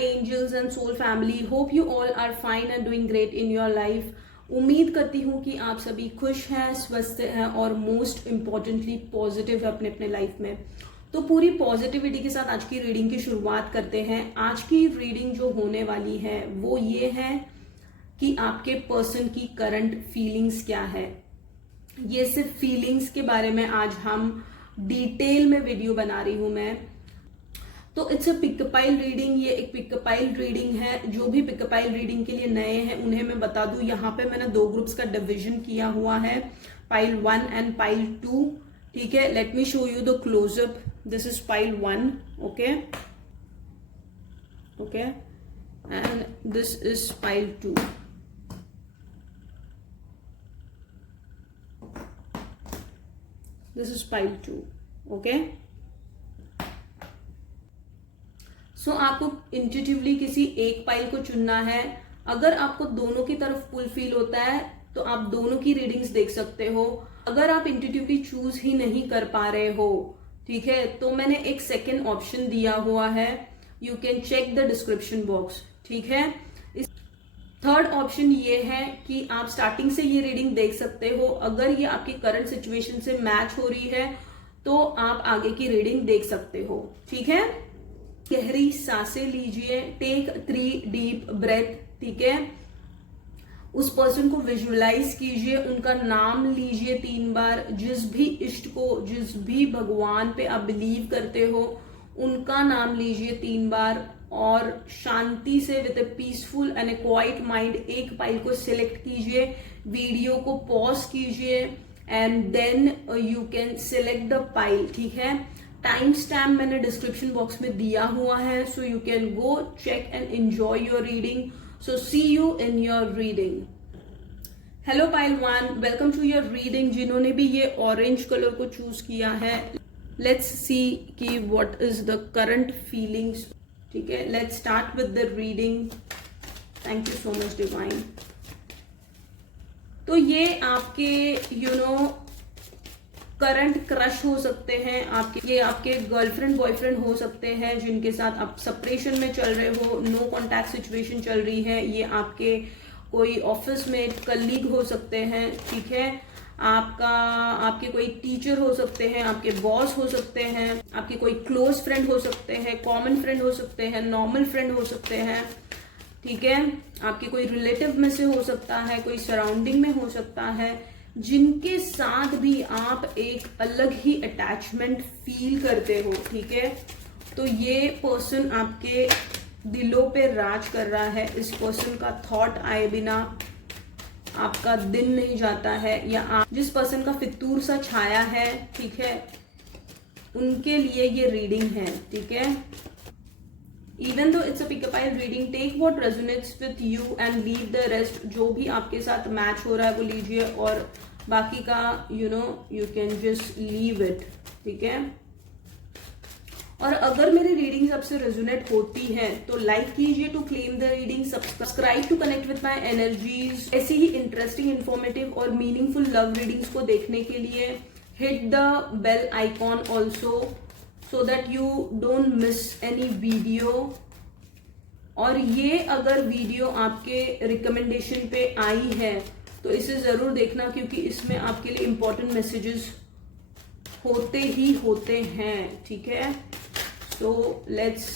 angels and soul family. Hope you all are fine and doing great in your life. उम्मीद करती हूँ कि आप सभी खुश हैं, स्वस्थ हैं और मोस्ट इम्पॉर्टेंटली पॉजिटिव है अपने अपने लाइफ में. तो पूरी पॉजिटिविटी के साथ आज की रीडिंग की शुरुआत करते हैं. आज की रीडिंग जो होने वाली है वो ये है कि आपके पर्सन की करंट फीलिंग्स क्या है. ये सिर्फ फीलिंग्स के बारे में आज हम डिटेल में वीडियो बना रही हूं मैं. तो इट्स अ पिकअपाइल रीडिंग. ये एक पिकअपाइल रीडिंग है. जो भी पिकअपाइल रीडिंग के लिए नए हैं उन्हें मैं बता दूं, यहाँ पे मैंने दो ग्रुप्स का डिवीजन किया हुआ है, पाइल 1 एंड पाइल 2. ठीक है, let me show you the close up. This is pile 1. Okay okay, and this is pile 2. This is pile 2. Okay, so आपको इंट्यूटिवली किसी एक पाइल को चुनना है. अगर आपको दोनों की तरफ पुल फील होता है तो आप दोनों की रीडिंग्स देख सकते हो. अगर आप इंट्यूटिवली चूज ही नहीं कर पा रहे हो, ठीक है, तो मैंने एक सेकेंड ऑप्शन दिया हुआ है. You can check the description box. ठीक है, थर्ड ऑप्शन ये है कि आप स्टार्टिंग से ये रीडिंग देख सकते हो. अगर ये आपकी करंट सिचुएशन से मैच हो रही है तो आप आगे की रीडिंग देख सकते हो. ठीक है, गहरी सांसें लीजिए. Take 3 deep breath. ठीक है, उस पर्सन को विजुअलाइज कीजिए, उनका नाम लीजिए 3 बार. जिस भी इष्ट को, जिस भी भगवान पे आप बिलीव करते हो उनका नाम लीजिए 3 बार और शांति से with a peaceful and a quiet mind एक पाइल को सिलेक्ट कीजिए. वीडियो को पॉज कीजिए and then you can select the pile. ठीक है, टाइम स्टैम्प मैंने डिस्क्रिप्शन बॉक्स में दिया हुआ है, so you can go check and enjoy your reading. So see you in your reading. Hello pile 1, welcome to your reading. जिन्होंने भी ये ऑरेंज कलर को चूज किया है, लेट्स सी कि what is the current feelings. ठीक है, let's start with the reading. Thank you so much divine. तो ये आपके करंट क्रश हो सकते हैं, ये आपके गर्लफ्रेंड बॉयफ्रेंड हो सकते हैं जिनके साथ आप सेपरेशन में चल रहे हो, नो कॉन्टैक्ट सिचुएशन चल रही है. ये आपके कोई ऑफिस में कलीग हो सकते हैं. ठीक है, आपके कोई टीचर हो सकते हैं, आपके बॉस हो सकते हैं, आपके कोई क्लोज फ्रेंड हो सकते हैं, कॉमन फ्रेंड हो सकते हैं, नॉर्मल फ्रेंड हो सकते हैं. ठीक है, आपके कोई रिलेटिव में से हो सकता है, कोई सराउंडिंग में हो सकता है, जिनके साथ भी आप एक अलग ही अटैचमेंट फील करते हो. ठीक है, तो ये पर्सन आपके दिलों पे राज कर रहा है. इस पर्सन का थॉट आए बिना आपका दिन नहीं जाता है, या आप जिस पर्सन का फितूर सा छाया है, ठीक है, उनके लिए ये रीडिंग है. ठीक है, even though it's a pick a pile reading, take what resonates with you and leave the rest. जो भी आपके साथ मैच हो रहा है वो लीजिए और बाकी का you can just leave it. ठीक है, और अगर मेरी रीडिंग सबसे रेजोनेट होती है तो लाइक कीजिए to claim the reading, subscribe to connect with my energies. ऐसी ही इंटरेस्टिंग, इंफॉर्मेटिव और मीनिंगफुल लव रीडिंग्स को देखने के लिए hit the bell icon also, so that you don't miss any video. और ये अगर वीडियो आपके रिकमेंडेशन पे आई है तो इसे जरूर देखना, क्योंकि इसमें आपके लिए इंपॉर्टेंट मैसेजेस होते ही होते हैं. ठीक है, सो लेट्स,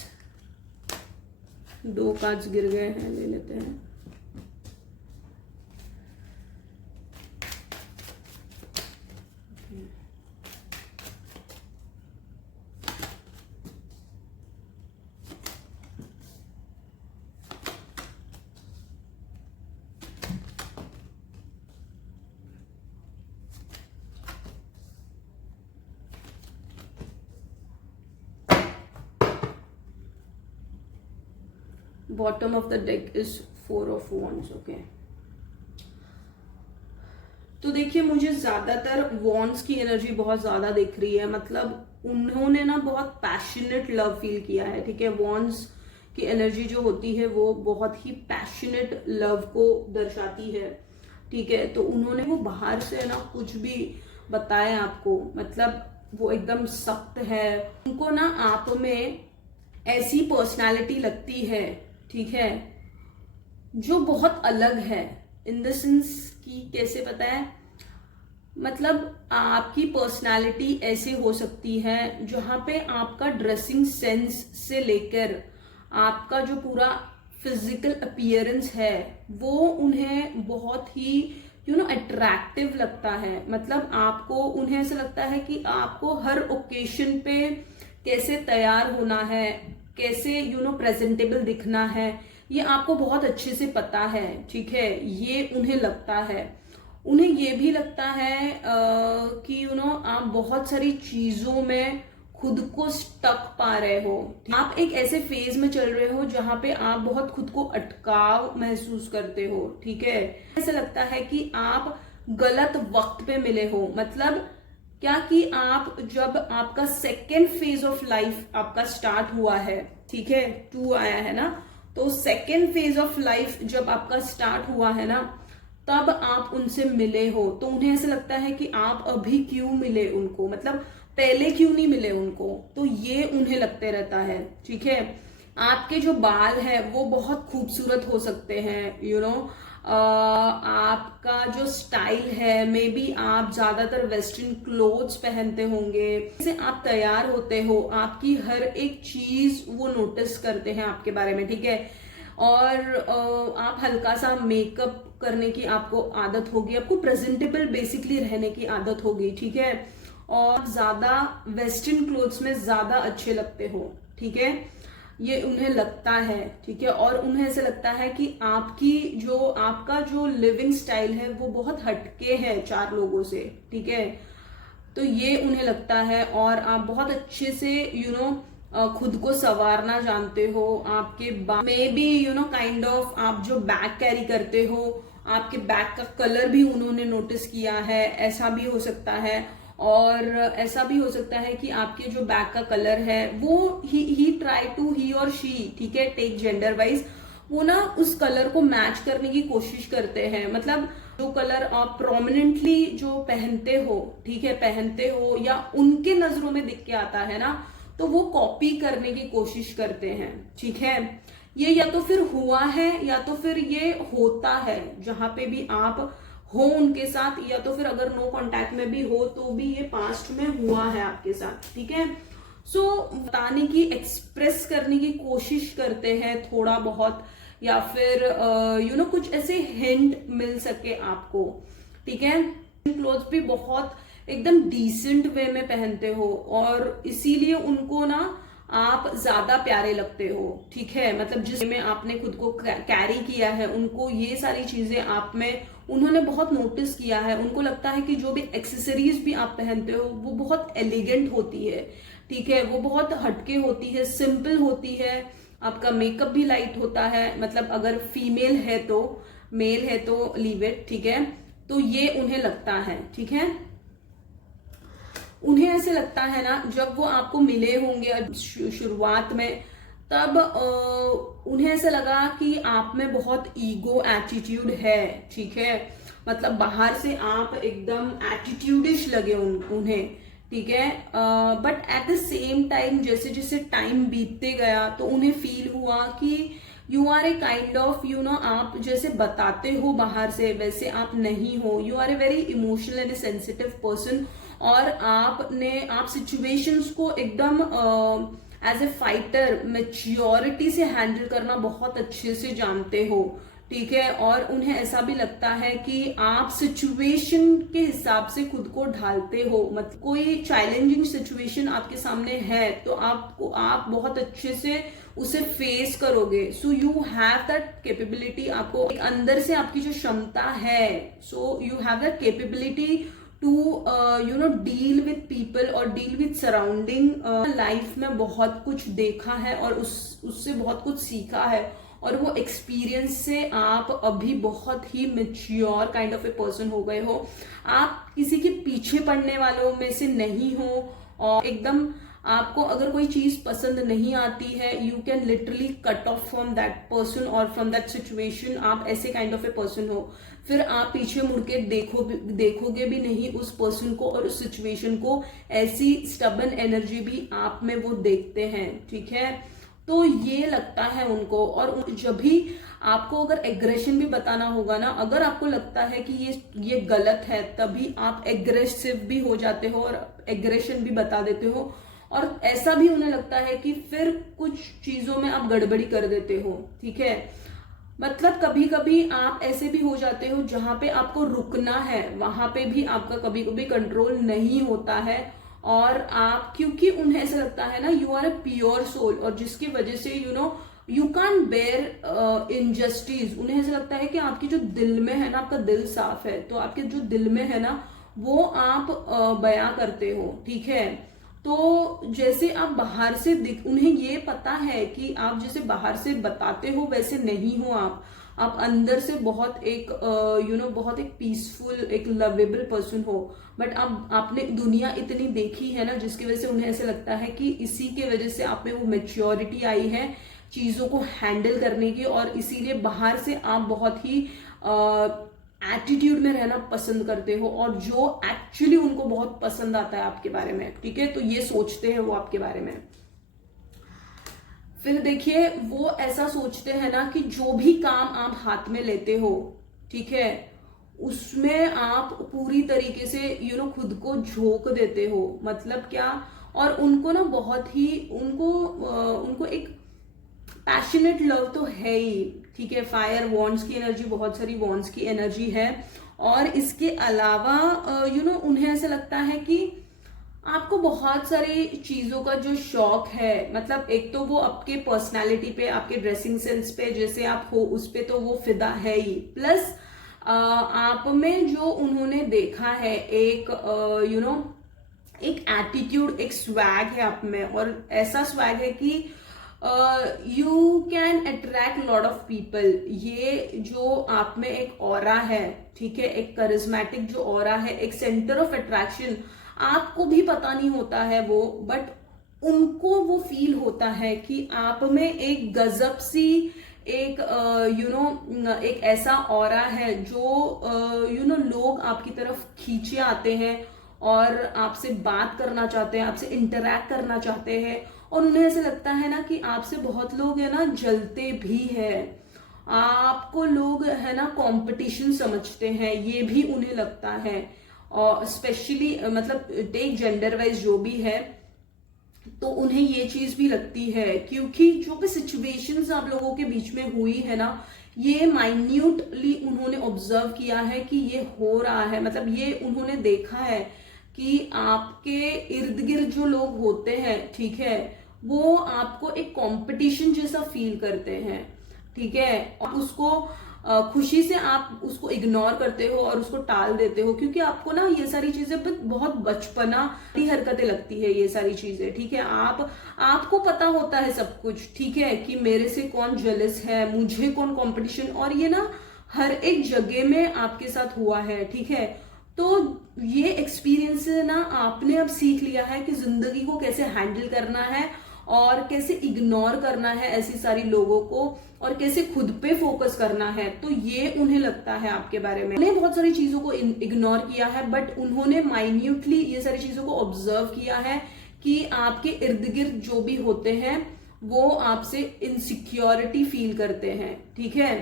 2 कार्ड्स गिर गए हैं, ले लेते हैं. Bottom of the deck is 4 of wands. Okay, तो देखिए मुझे ज्यादातर वॉन्ड्स की एनर्जी बहुत ज्यादा दिख रही है. मतलब उन्होंने ना बहुत पैशनेट लव फील किया है. ठीक है, वॉन्ड्स की एनर्जी जो होती है वो बहुत ही पैशनेट लव को दर्शाती है. ठीक है, तो उन्होंने वो बाहर से ना कुछ भी बताया आपको, मतलब वो एकदम सख्त है. उनको ना आप में ऐसी पर्सनालिटी लगती है, ठीक है, जो बहुत अलग है। इन द सेंस कि कैसे पता है, मतलब आपकी पर्सनालिटी ऐसे हो सकती है जहां पे आपका ड्रेसिंग सेंस से लेकर आपका जो पूरा फिजिकल अपीयरेंस है वो उन्हें बहुत ही अट्रैक्टिव लगता है। मतलब आपको उन्हें ऐसा लगता है कि आपको हर ओकेशन पे कैसे तैयार होना है, कैसे प्रेजेंटेबल दिखना है, ये आपको बहुत अच्छे से पता है, ठीक है। ये उन्हें लगता है। उन्हें ये भी लगता है कि आप बहुत सारी चीजों में खुद को स्टक पा रहे हो। आप एक ऐसे फेज में चल रहे हो जहां पे आप बहुत खुद को अटकाव महसूस करते हो, ठीक है। ऐसा लगता है कि आप गलत वक्त पे मिले हो। मतलब क्या कि आप जब आपका सेकेंड फेज ऑफ लाइफ आपका स्टार्ट हुआ है, ठीक है, 2 आया है ना, तो सेकेंड फेज ऑफ लाइफ जब आपका स्टार्ट हुआ है ना, तब आप उनसे मिले हो। तो उन्हें ऐसा लगता है कि आप अभी क्यों मिले उनको, मतलब पहले क्यों नहीं मिले उनको। तो ये उन्हें लगते रहता है, ठीक है। आपके जो बाल है वो बहुत खूबसूरत हो सकते हैं, आपका जो स्टाइल है, मे बी आप ज्यादातर वेस्टर्न क्लोथ्स पहनते होंगे, जैसे आप तैयार होते हो, आपकी हर एक चीज वो नोटिस करते हैं आपके बारे में, ठीक है। और आप हल्का सा मेकअप करने की आपको आदत होगी, आपको प्रेजेंटेबल बेसिकली रहने की आदत होगी, ठीक है। और ज्यादा वेस्टर्न क्लोथ्स में ज्यादा अच्छे लगते हो, ठीक है। ये उन्हें लगता है, ठीक है। और उन्हें ऐसा लगता है कि आपका जो लिविंग स्टाइल है वो बहुत हटके है 4 लोगों से, ठीक है। तो ये उन्हें लगता है। और आप बहुत अच्छे से खुद को संवारना जानते हो। आपके में भी काइंड ऑफ आप जो बैग कैरी करते हो, आपके बैग का कलर भी उन्होंने नोटिस किया है, ऐसा भी हो सकता है। और ऐसा भी हो सकता है कि आपके जो बैग का कलर है वो ही ट्राई टू, ही और शी, ठीक है, टेक जेंडर वाइज, वो ना उस कलर को मैच करने की कोशिश करते हैं। मतलब जो कलर आप प्रोमिनेंटली जो पहनते हो, ठीक है, पहनते हो या उनके नजरों में दिख के आता है ना, तो वो कॉपी करने की कोशिश करते हैं, ठीक है। ये या तो फिर हुआ है या तो फिर ये होता है जहां पे भी आप हो उनके साथ, या तो फिर अगर नो कांटेक्ट में भी हो तो भी ये पास्ट में हुआ है आपके साथ, ठीक है। सो बताने की, एक्सप्रेस करने की कोशिश करते हैं थोड़ा बहुत, या फिर कुछ ऐसे हिंट मिल सके आपको, ठीक है। क्लोथ्स भी बहुत एकदम डिसेंट वे में पहनते हो और इसीलिए उनको ना आप ज्यादा प्यारे लगते हो, ठीक है। मतलब जिस में आपने खुद को कैरी किया है, उनको ये सारी चीजें आप में उन्होंने बहुत नोटिस किया है। उनको लगता है कि जो भी एक्सेसरीज भी आप पहनते हो वो बहुत एलिगेंट होती है, ठीक है, वो बहुत हटके होती है, सिंपल होती है। आपका मेकअप भी लाइट होता है, मतलब अगर फीमेल है तो, मेल है तो लीव इट, ठीक है। तो ये उन्हें लगता है, ठीक है। उन्हें ऐसे लगता है ना, जब वो आपको मिले होंगे शुरुआत में, तब उन्हें ऐसा लगा कि आप में बहुत ईगो एटीट्यूड है, ठीक है। मतलब बाहर से आप एकदम एटीट्यूडिश लगे उन्हें, ठीक है। But at the same time जैसे जैसे टाइम बीतते गया तो उन्हें फील हुआ कि you are a kind of आप जैसे बताते हो बाहर से वैसे आप नहीं हो। You are a very emotional and sensitive person, और आप सिचुएशंस को एकदम एज ए फाइटर मैच्योरिटी से हैंडल करना बहुत अच्छे से जानते हो, ठीक है। और उन्हें ऐसा भी लगता है कि आप सिचुएशन के हिसाब से खुद को ढालते हो। मतलब कोई चैलेंजिंग सिचुएशन आपके सामने है तो आप बहुत अच्छे से उसे फेस करोगे। So you have that capability, आपको अंदर से आपकी जो क्षमता है, so you have that capability to deal with people और डील विथ सराउंडिंग। लाइफ में बहुत कुछ देखा है और उससे बहुत कुछ सीखा है, और वो एक्सपीरियंस से आप अभी बहुत ही mature kind of a person हो गए हो। आप किसी के पीछे पड़ने वालों में से नहीं हो, और एकदम आपको अगर कोई चीज पसंद नहीं आती है, you can literally cut off from that person और फ्रॉम दैट सिचुएशन। आप ऐसे काइंड ऑफ ए पर्सन हो, फिर आप पीछे मुड़ के देखोगे भी नहीं उस पर्सन को और उस सिचुएशन को। ऐसी स्टबन एनर्जी भी आप में वो देखते हैं, ठीक है। तो ये लगता है उनको। और जब भी आपको अगर एग्रेशन भी बताना होगा ना, अगर आपको लगता है कि ये गलत है, तभी आप एग्रेसिव भी हो जाते हो और एग्रेशन भी बता देते हो। और ऐसा भी उन्हें लगता है कि फिर कुछ चीजों में आप गड़बड़ी कर देते हो, ठीक है। मतलब कभी कभी आप ऐसे भी हो जाते हो जहां पे आपको रुकना है, वहां पे भी आपका कभी कभी कंट्रोल नहीं होता है। और आप, क्योंकि उन्हें ऐसा लगता है ना, you are a pure soul, और जिसकी वजह से यू कांट बेयर इनजस्टिस। उन्हें ऐसा लगता है कि आपकी जो दिल में है ना, आपका दिल साफ है, तो आपके जो दिल में है ना वो आप बयां करते हो, ठीक है। तो जैसे आप बाहर से उन्हें ये पता है कि आप जैसे बाहर से बताते हो वैसे नहीं हो आप अंदर से बहुत एक बहुत एक पीसफुल, एक लवेबल पर्सन हो। बट अब आपने दुनिया इतनी देखी है ना, जिसकी वजह से उन्हें ऐसे लगता है कि इसी के वजह से आप में वो मैच्योरिटी आई है चीजों को हैंडल करने की, और इसीलिए बाहर से आप बहुत ही एटीट्यूड में रहना पसंद करते हो, और जो एक्चुअली उनको बहुत पसंद आता है आपके बारे में, ठीक है। तो ये सोचते हैं वो आपके बारे में। फिर देखिए, वो ऐसा सोचते हैं ना कि जो भी काम आप हाथ में लेते हो, ठीक है, उसमें आप पूरी तरीके से खुद को झोंक देते हो। मतलब क्या, और उनको ना बहुत ही उनको एक पैशनेट लव तो है ही, ठीक है। फायर वॉन्ड्स की एनर्जी, बहुत सारी वॉन्ड्स की एनर्जी है। और इसके अलावा उन्हें ऐसा लगता है कि आपको बहुत सारी चीजों का जो शौक है, मतलब एक तो वो आपके पर्सनालिटी पे, आपके ड्रेसिंग सेंस पे जैसे आप हो, उस पे तो वो फिदा है ही। प्लस आप में जो उन्होंने देखा है एक एक एटीट्यूड, एक स्वैग है आप में, और ऐसा स्वैग है कि you can attract lot of people. ये जो आप में एक ऑरा है, ठीक है, एक करिज्मेटिक जो ऑरा है, एक सेंटर ऑफ अट्रैक्शन, आपको भी पता नहीं होता है वो, बट उनको वो फील होता है कि आप में एक गजब सी एक एक ऐसा ऑरा है जो लोग आपकी तरफ खींचे आते हैं और आपसे बात करना चाहते हैं, आपसे इंटरैक्ट करना चाहते हैं। और उन्हें ऐसे लगता है ना कि आपसे बहुत लोग है ना जलते भी है, आपको लोग है ना कंपटीशन समझते हैं, ये भी उन्हें लगता है। और स्पेशली मतलब टेक जेंडर वाइज जो भी है, तो उन्हें ये चीज भी लगती है, क्योंकि जो भी सिचुएशंस आप लोगों के बीच में हुई है ना, ये माइन्यूटली उन्होंने ऑब्जर्व किया है कि ये हो रहा है। मतलब ये उन्होंने देखा है कि आपके इर्द गिर्द जो लोग होते हैं, ठीक है, वो आपको एक कंपटीशन जैसा फील करते हैं, ठीक है। और उसको खुशी से आप उसको इग्नोर करते हो और उसको टाल देते हो, क्योंकि आपको ना ये सारी चीजें बहुत बचपना की हरकतें लगती है, ये सारी चीजें, ठीक है। आपको पता होता है सब कुछ, ठीक है, कि मेरे से कौन जेलस है, मुझे कौन कंपटीशन, और ये ना हर एक जगह में आपके साथ हुआ है, ठीक है। तो ये एक्सपीरियंस है ना, आपने अब सीख लिया है कि जिंदगी को कैसे हैंडल करना है और कैसे इग्नोर करना है ऐसी सारी लोगों को, और कैसे खुद पे फोकस करना है। तो ये उन्हें लगता है आपके बारे में। उन्हें बहुत सारी चीजों को इग्नोर किया है, बट उन्होंने माइन्यूटली ये सारी चीजों को ऑब्जर्व किया है कि आपके इर्द गिर्द जो भी होते हैं वो आपसे इनसिक्योरिटी फील करते हैं, ठीक है।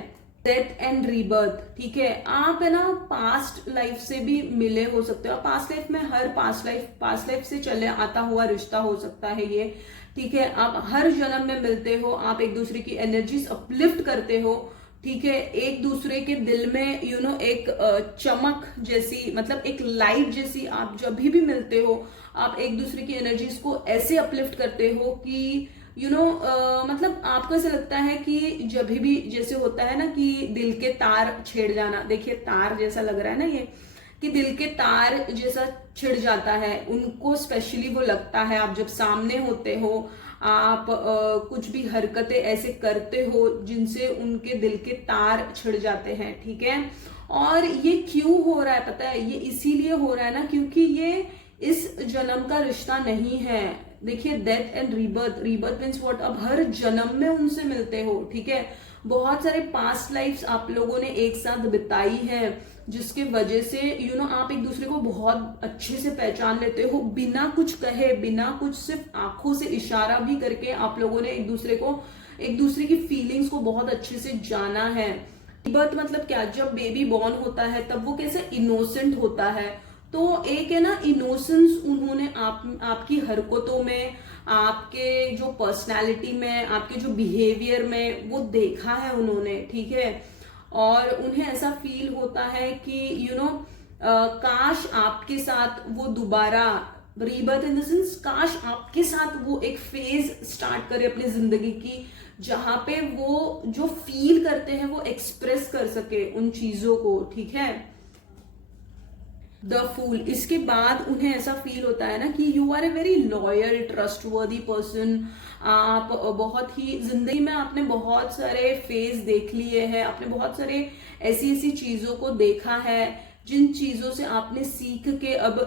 डेथ एंड रीबर्थ, ठीक है, आप है ना पास्ट लाइफ से भी मिले हो सकते हो। पास्ट लाइफ में हर पास्ट लाइफ से चले आता हुआ रिश्ता हो सकता है ये, ठीक है। आप हर जन्म में मिलते हो, आप एक दूसरे की एनर्जीज अपलिफ्ट करते हो, ठीक है। एक दूसरे के दिल में एक चमक जैसी, मतलब एक लाइट जैसी, आप जब भी मिलते हो आप एक दूसरे की एनर्जीज को ऐसे अपलिफ्ट करते हो कि मतलब आपको ऐसा लगता है कि जब भी जैसे होता है ना कि दिल के तार छेड़ जाना, देखिए तार जैसा लग रहा है ना ये, कि दिल के तार जैसा छिड़ जाता है, उनको स्पेशली वो लगता है। आप जब सामने होते हो, आप कुछ भी हरकतें ऐसे करते हो जिनसे उनके दिल के तार छिड़ जाते हैं, ठीक है। और ये क्यों हो रहा है पता है, ये इसीलिए हो रहा है ना क्योंकि ये इस जन्म का रिश्ता नहीं है, देखिए death and rebirth, rebirth means what, अब हर जन्म में उनसे मिलते हो, ठीक है। बहुत सारे पास्ट लाइफ्स आप लोगों ने एक साथ बिताई है, जिसके वजह से आप एक दूसरे को बहुत अच्छे से पहचान लेते हो, बिना कुछ कहे, बिना कुछ, सिर्फ आंखों से इशारा भी करके आप लोगों ने एक दूसरे की फीलिंग्स को बहुत अच्छे से जाना है। बर्थ मतलब क्या, जब बेबी बॉर्न होता है तब वो कैसे इनोसेंट होता है, तो एक है ना इनोसेंस उन्होंने आपकी हरकतों में, आपके जो पर्सनालिटी में, आपके जो बिहेवियर में वो देखा है उन्होंने, ठीक है। और उन्हें ऐसा फील होता है कि काश आपके साथ वो दोबारा, रीबर्थ इन द सेंस, काश आपके साथ वो एक फेज स्टार्ट करे अपनी जिंदगी की, जहां पे वो जो फील करते हैं वो एक्सप्रेस कर सके उन चीजों को, ठीक है। द फूल, इसके बाद उन्हें ऐसा फील होता है ना कि you are a very loyal trustworthy person. आप बहुत ही, जिंदगी में आपने बहुत सारे फेज देख लिए हैं, आपने बहुत सारे ऐसी ऐसी चीजों को देखा है जिन चीजों से आपने सीख के अब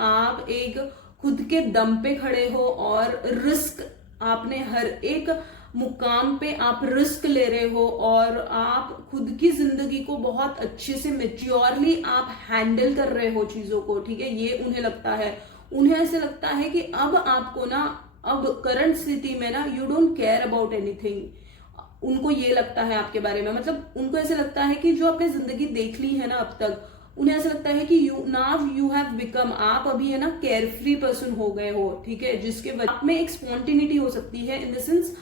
आप एक खुद के दम पे खड़े हो, और रिस्क आपने हर एक मुकाम पे आप रिस्क ले रहे हो, और आप खुद की जिंदगी को बहुत अच्छे से मेच्योरली आप हैंडल कर रहे हो चीजों को, ठीक है। ये उन्हें लगता है, उन्हें ऐसे लगता है कि अब आपको ना, अब करंट स्थिति में ना, you don't care about anything. उनको ये लगता है आपके बारे में, मतलब उनको ऐसे लगता है कि जो आपने जिंदगी देख ली है ना अब तक, उन्हें ऐसा लगता है कि यू हैव बिकम, आप अभी है ना केयर फ्री पर्सन हो गए हो, ठीक है। जिसके वजह आप में एक स्पॉन्टिनिटी हो सकती है, इन द सेंस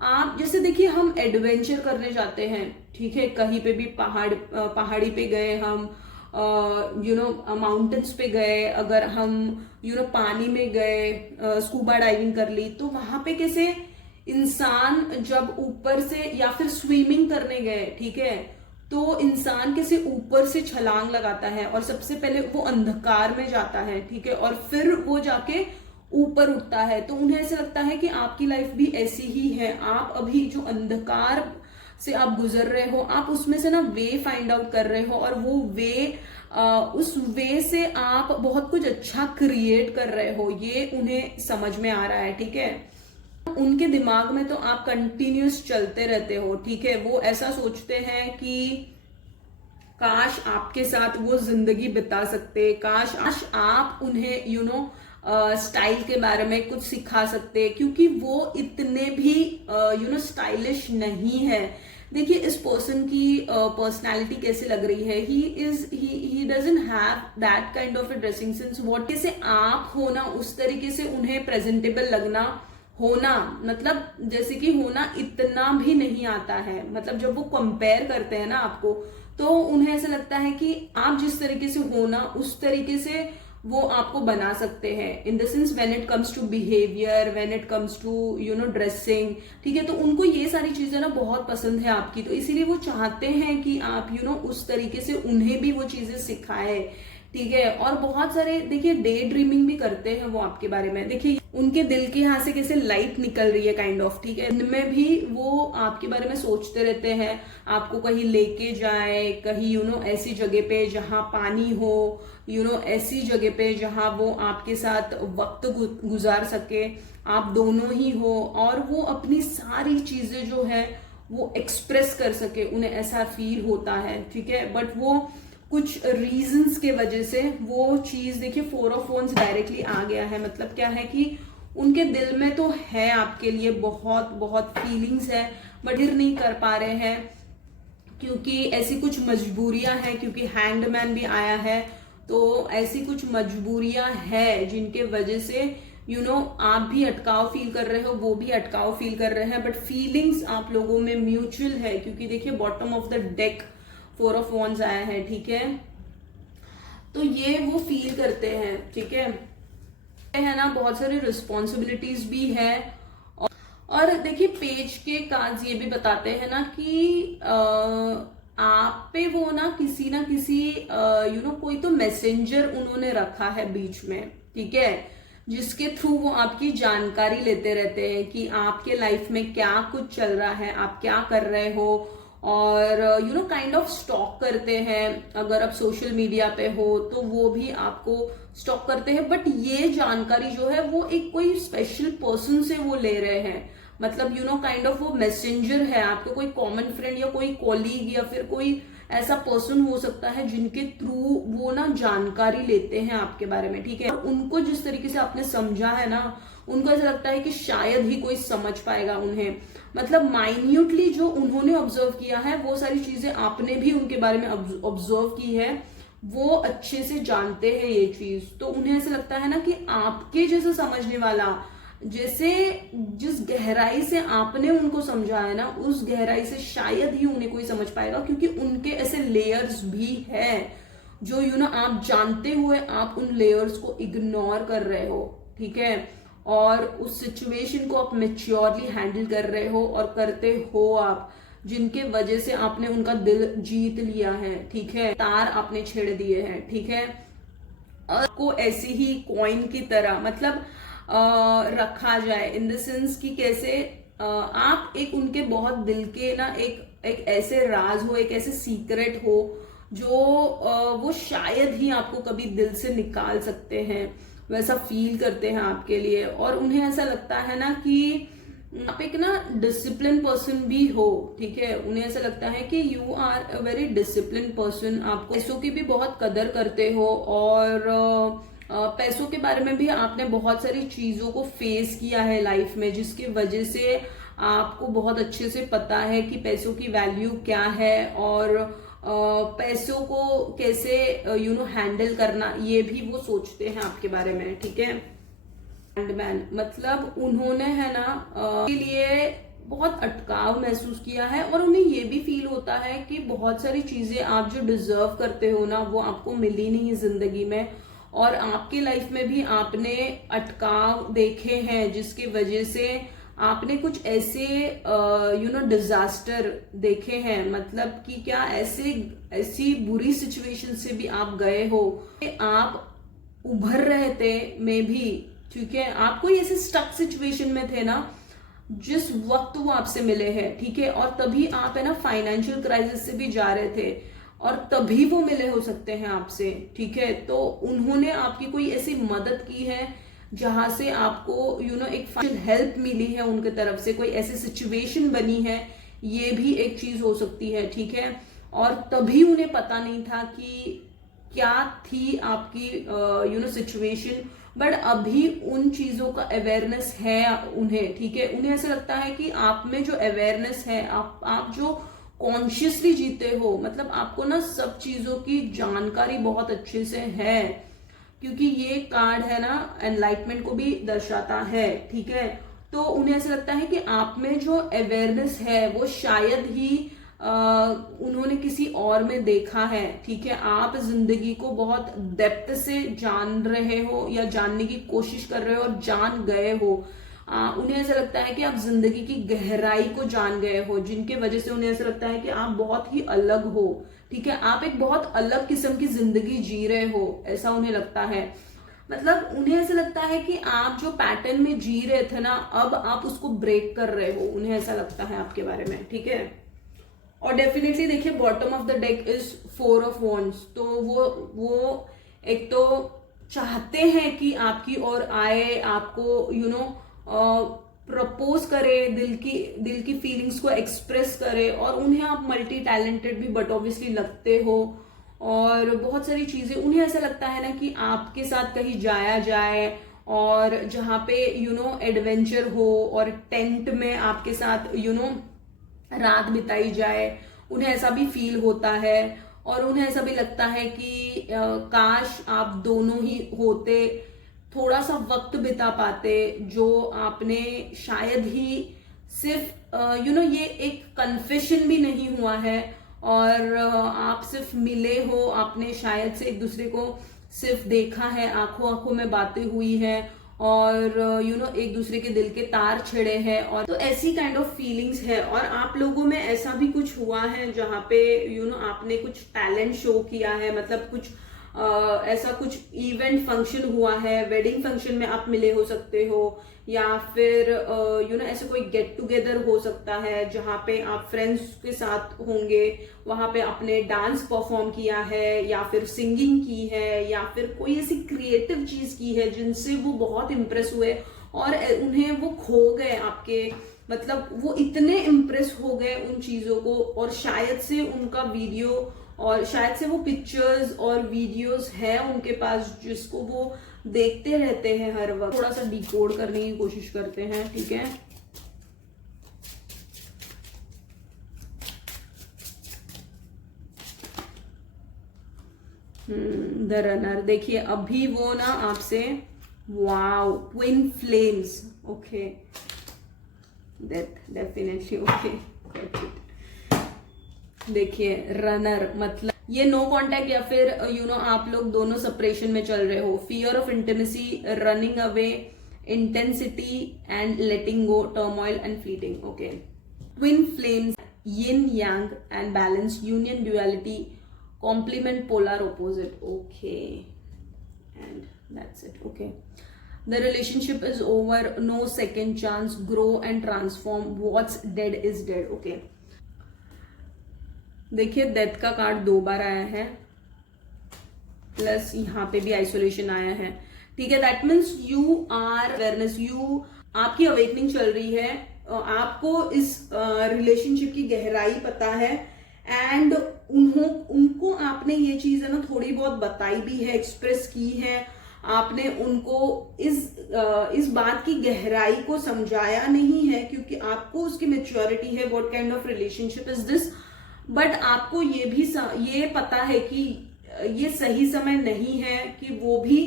आप जैसे देखिए हम एडवेंचर करने जाते हैं, ठीक है, कहीं पे भी पहाड़ी पे गए हम, माउंटेन्स पे गए, अगर हम पानी में गए, स्कूबा डाइविंग कर ली, तो वहां पे कैसे इंसान जब ऊपर से, या फिर स्विमिंग करने गए, ठीक है, तो इंसान कैसे ऊपर से छलांग लगाता है, और सबसे पहले वो अंधकार में जाता है, ठीक है, और फिर वो जाके ऊपर उठता है। तो उन्हें ऐसा लगता है कि आपकी लाइफ भी ऐसी ही है, आप अभी जो अंधकार से आप गुजर रहे हो, आप उसमें से ना वे फाइंड आउट कर रहे हो, और वो वे, उस वे से आप बहुत कुछ अच्छा क्रिएट कर रहे हो, ये उन्हें समझ में आ रहा है, ठीक है। उनके दिमाग में तो आप कंटिन्यूस चलते रहते हो, ठीक है। वो ऐसा सोचते हैं कि काश आपके साथ वो जिंदगी बिता सकते, काश आप उन्हें स्टाइल के बारे में कुछ सिखा सकते, क्योंकि वो इतने भी स्टाइलिश नहीं है। देखिए इस पर्सन की पर्सनालिटी कैसे लग रही है, he doesn't have that kind of a dressing sense, what कैसे आप हो ना, उस तरीके से उन्हें प्रेजेंटेबल लगना, होना, मतलब जैसे कि होना इतना भी नहीं आता है। मतलब जब वो कंपेयर करते हैं ना आपको, तो उन्हें ऐसा लगता है कि आप जिस तरीके से हो ना, उस तरीके से वो आपको बना सकते हैं, in the sense when it comes to behaviour, when it comes to dressing, ठीक है। तो उनको ये सारी चीजें ना बहुत पसंद है आपकी, तो इसीलिए वो चाहते हैं कि आप उस तरीके से उन्हें भी वो चीजें सिखाए, ठीक है। और बहुत सारे देखिए डे ड्रीमिंग भी करते हैं वो आपके बारे में, देखिए उनके दिल के यहाँ से कैसे लाइट निकल रही है काइंड ऑफ, ठीक है। इनमें भी वो आपके बारे में सोचते रहते हैं, आपको कहीं लेके जाए, कहीं ऐसी जगह पे जहाँ पानी हो, ऐसी जगह पे जहाँ वो आपके साथ वक्त गुजार सके, आप दोनों ही हो, और वो अपनी सारी चीजें जो है वो एक्सप्रेस कर सके, उन्हें ऐसा फील होता है, ठीक है। बट वो कुछ रीजंस के वजह से वो चीज, देखिए 4 ऑफ वंस डायरेक्टली आ गया है, मतलब क्या है कि उनके दिल में तो है आपके लिए बहुत बहुत फीलिंग्स है, बट नहीं कर पा रहे हैं, क्योंकि ऐसी कुछ मजबूरियां हैं, क्योंकि हैंगमैन भी आया है, तो ऐसी कुछ मजबूरियां हैं जिनके वजह से आप भी अटकाव फील कर रहे हो, वो भी अटकाव फील कर रहे हैं, बट फीलिंग्स आप लोगों में म्यूचुअल है, क्योंकि देखिए bottom of the deck 4 of wands आया है, ठीक है। तो ये वो फील करते हैं, ठीक है ना। बहुत सारी रिस्पॉन्सिबिलिटीज भी है, और देखिए पेज के कार्ड्स ये भी बताते हैं ना कि आप पे वो ना किसी कोई तो मैसेंजर उन्होंने रखा है बीच में, ठीक है, जिसके थ्रू वो आपकी जानकारी लेते रहते हैं कि आपके लाइफ में क्या कुछ चल रहा है, आप क्या कर रहे हो, और काइंड ऑफ स्टॉक करते हैं। अगर आप सोशल मीडिया पे हो तो वो भी आपको स्टॉक करते हैं, बट ये जानकारी जो है वो एक कोई स्पेशल पर्सन से वो ले रहे हैं। मतलब काइंड ऑफ वो मैसेंजर है, आपका कोई कॉमन फ्रेंड या कोई कॉलीग या फिर कोई ऐसा पर्सन हो सकता है जिनके थ्रू वो ना जानकारी लेते हैं आपके बारे में, ठीक है। और उनको जिस तरीके से आपने समझा है ना, उनको ऐसा लगता है कि शायद ही कोई समझ पाएगा उन्हें। मतलब माइन्यूटली जो उन्होंने ऑब्जर्व किया है वो सारी चीजें आपने भी उनके बारे में ऑब्जर्व की है, वो अच्छे से जानते हैं ये चीज। तो उन्हें ऐसा लगता है ना कि आपके जैसे समझने वाला, जैसे जिस गहराई से आपने उनको समझा है ना, उस गहराई से शायद ही उन्हें कोई समझ पाएगा, क्योंकि उनके ऐसे लेयर्स भी है जो आप जानते हुए आप उन लेयर्स को इग्नोर कर रहे हो, ठीक है। और उस सिचुएशन को आप मेच्योरली हैंडल कर रहे हो और करते हो आप, जिनके वजह से आपने उनका दिल जीत लिया है, ठीक है। तार आपने छेड़ दिए हैं, ठीक है। और को ऐसी ही कॉइन की तरह मतलब रखा जाए, इन द सेंस कि कैसे आप एक उनके बहुत दिल के ना एक ऐसे राज हो, एक ऐसे सीक्रेट हो जो वो शायद ही आपको कभी दिल से निकाल सकते हैं, वैसा फील करते हैं आपके लिए। और उन्हें ऐसा लगता है ना कि आप एक ना डिसिप्लिन पर्सन भी हो, ठीक है। उन्हें ऐसा लगता है कि you are a very discipline person, आपको पैसों की भी बहुत कदर करते हो, और पैसों के बारे में भी आपने बहुत सारी चीजों को फेस किया है लाइफ में, जिसकी वजह से आपको बहुत अच्छे से पता है कि पैसों की वैल्यू क्या है और पैसों को कैसे हैंडल करना, ये भी वो सोचते हैं आपके बारे में, ठीक है। मैन मतलब उन्होंने है ना के लिए बहुत अटकाव महसूस किया है, और उन्हें ये भी फील होता है कि बहुत सारी चीजें आप जो डिजर्व करते हो ना, वो आपको मिली नहीं जिंदगी में। और आपकी लाइफ में भी आपने अटकाव देखे हैं, जिसकी वजह से आपने कुछ ऐसे डिजास्टर देखे हैं, मतलब कि क्या ऐसी बुरी सिचुएशन से भी आप गए हो, आप उभर रहे थे में भी, ठीक है। आप कोई ऐसे स्टक सिचुएशन में थे ना जिस वक्त वो आपसे मिले हैं, ठीक है। और तभी आप है ना फाइनेंशियल क्राइसिस से भी जा रहे थे, और तभी वो मिले हो सकते हैं आपसे, ठीक है। तो उन्होंने आपकी कोई ऐसी मदद की है जहां से आपको एक फाइनेंशियल हेल्प मिली है उनके तरफ से, कोई ऐसी सिचुएशन बनी है, ये भी एक चीज हो सकती है, ठीक है। और तभी उन्हें पता नहीं था कि क्या थी आपकी सिचुएशन, बट अभी उन चीजों का अवेयरनेस है उन्हें, ठीक है। उन्हें ऐसा लगता है कि आप में जो अवेयरनेस है, आप जो कॉन्शियसली जीते हो, मतलब आपको ना सब चीजों की जानकारी बहुत अच्छे से है, क्योंकि ये कार्ड है ना एनलाइटमेंट को भी दर्शाता है, ठीक है। तो उन्हें ऐसा लगता है कि आप में जो अवेयरनेस है वो शायद ही उन्होंने किसी और में देखा है, ठीक है। आप जिंदगी को बहुत डेप्थ से जान रहे हो या जानने की कोशिश कर रहे हो और जान गए हो। उन्हें ऐसा लगता है कि आप जिंदगी की गहराई को जान गए हो, जिनके वजह से उन्हें ऐसा लगता है कि आप बहुत ही अलग हो, ठीक है। आप एक बहुत अलग किस्म की जिंदगी जी रहे हो, ऐसा उन्हें लगता है। मतलब उन्हें ऐसा लगता है कि आप जो पैटर्न में जी रहे थे ना, अब आप उसको ब्रेक कर रहे हो, उन्हें ऐसा लगता है आपके बारे में, ठीक है। और डेफिनेटली देखिए bottom of the deck is 4 of wands, तो वो एक तो चाहते हैं कि आपकी ओर आए, आपको प्रपोज करे, दिल की फीलिंग्स को एक्सप्रेस करे, और उन्हें आप मल्टी टैलेंटेड भी बट ऑब्वियसली लगते हो, और बहुत सारी चीजें उन्हें ऐसा लगता है ना कि आपके साथ कहीं जाया जाए, और जहाँ पे एडवेंचर हो, और टेंट में आपके साथ रात बिताई जाए, उन्हें ऐसा भी फील होता है। और उन्हें ऐसा भी लगता है कि काश आप दोनों ही होते, थोड़ा सा वक्त बिता पाते, जो आपने शायद ही सिर्फ ये एक कन्फेशन भी नहीं हुआ है, और आप सिर्फ मिले हो, आपने शायद से एक दूसरे को सिर्फ देखा है, आंखों आंखों में बातें हुई है, और एक दूसरे के दिल के तार छिड़े हैं, और तो ऐसी काइंड ऑफ फीलिंग्स है। और आप लोगों में ऐसा भी कुछ हुआ है जहाँ पे आपने कुछ टैलेंट शो किया है, मतलब कुछ ऐसा कुछ इवेंट फंक्शन हुआ है, वेडिंग फंक्शन में आप मिले हो सकते हो, या फिर ऐसे कोई गेट टुगेदर हो सकता है जहाँ पे आप फ्रेंड्स के साथ होंगे, वहां पे आपने डांस परफॉर्म किया है या फिर सिंगिंग की है या फिर कोई ऐसी क्रिएटिव चीज की है जिनसे वो बहुत इम्प्रेस हुए और उन्हें वो खो गए आपके, मतलब वो इतने इम्प्रेस हो गए उन चीजों को, और शायद से उनका वीडियो और शायद से वो पिक्चर्स और वीडियोस है उनके पास जिसको वो देखते रहते हैं हर वक्त। थोड़ा सा डिकोड करने की कोशिश करते हैं, ठीक है। द रनर, देखिए अभी वो ना आपसे, wow, twin flames, okay, definitely okay. देखिए रनर मतलब ये नो कांटेक्ट या फिर आप लोग दोनों सेपरेशन में चल रहे हो, fear of intimacy, running away, intensity and letting go, turmoil and fleeting, okay. Twin flames, yin yang and balance, union, duality, complement, polar opposite, okay, and that's it, okay. The relationship is over, no second chance, grow and transform, what's dead is dead, okay। देखिए death का card 2 बार आया है, plus यहाँ पे भी isolation आया है, ठीक है। That means you are awareness, आपकी अवेकनिंग चल रही है, आपको इस रिलेशनशिप की गहराई पता है, एंड उनको आपने ये चीज है ना थोड़ी बहुत बताई भी है, एक्सप्रेस की है, आपने उनको इस बात की गहराई को समझाया नहीं है क्योंकि आपको उसकी मेच्योरिटी है, what kind of relationship is this, but आपको ये पता है कि ये सही समय नहीं है कि वो भी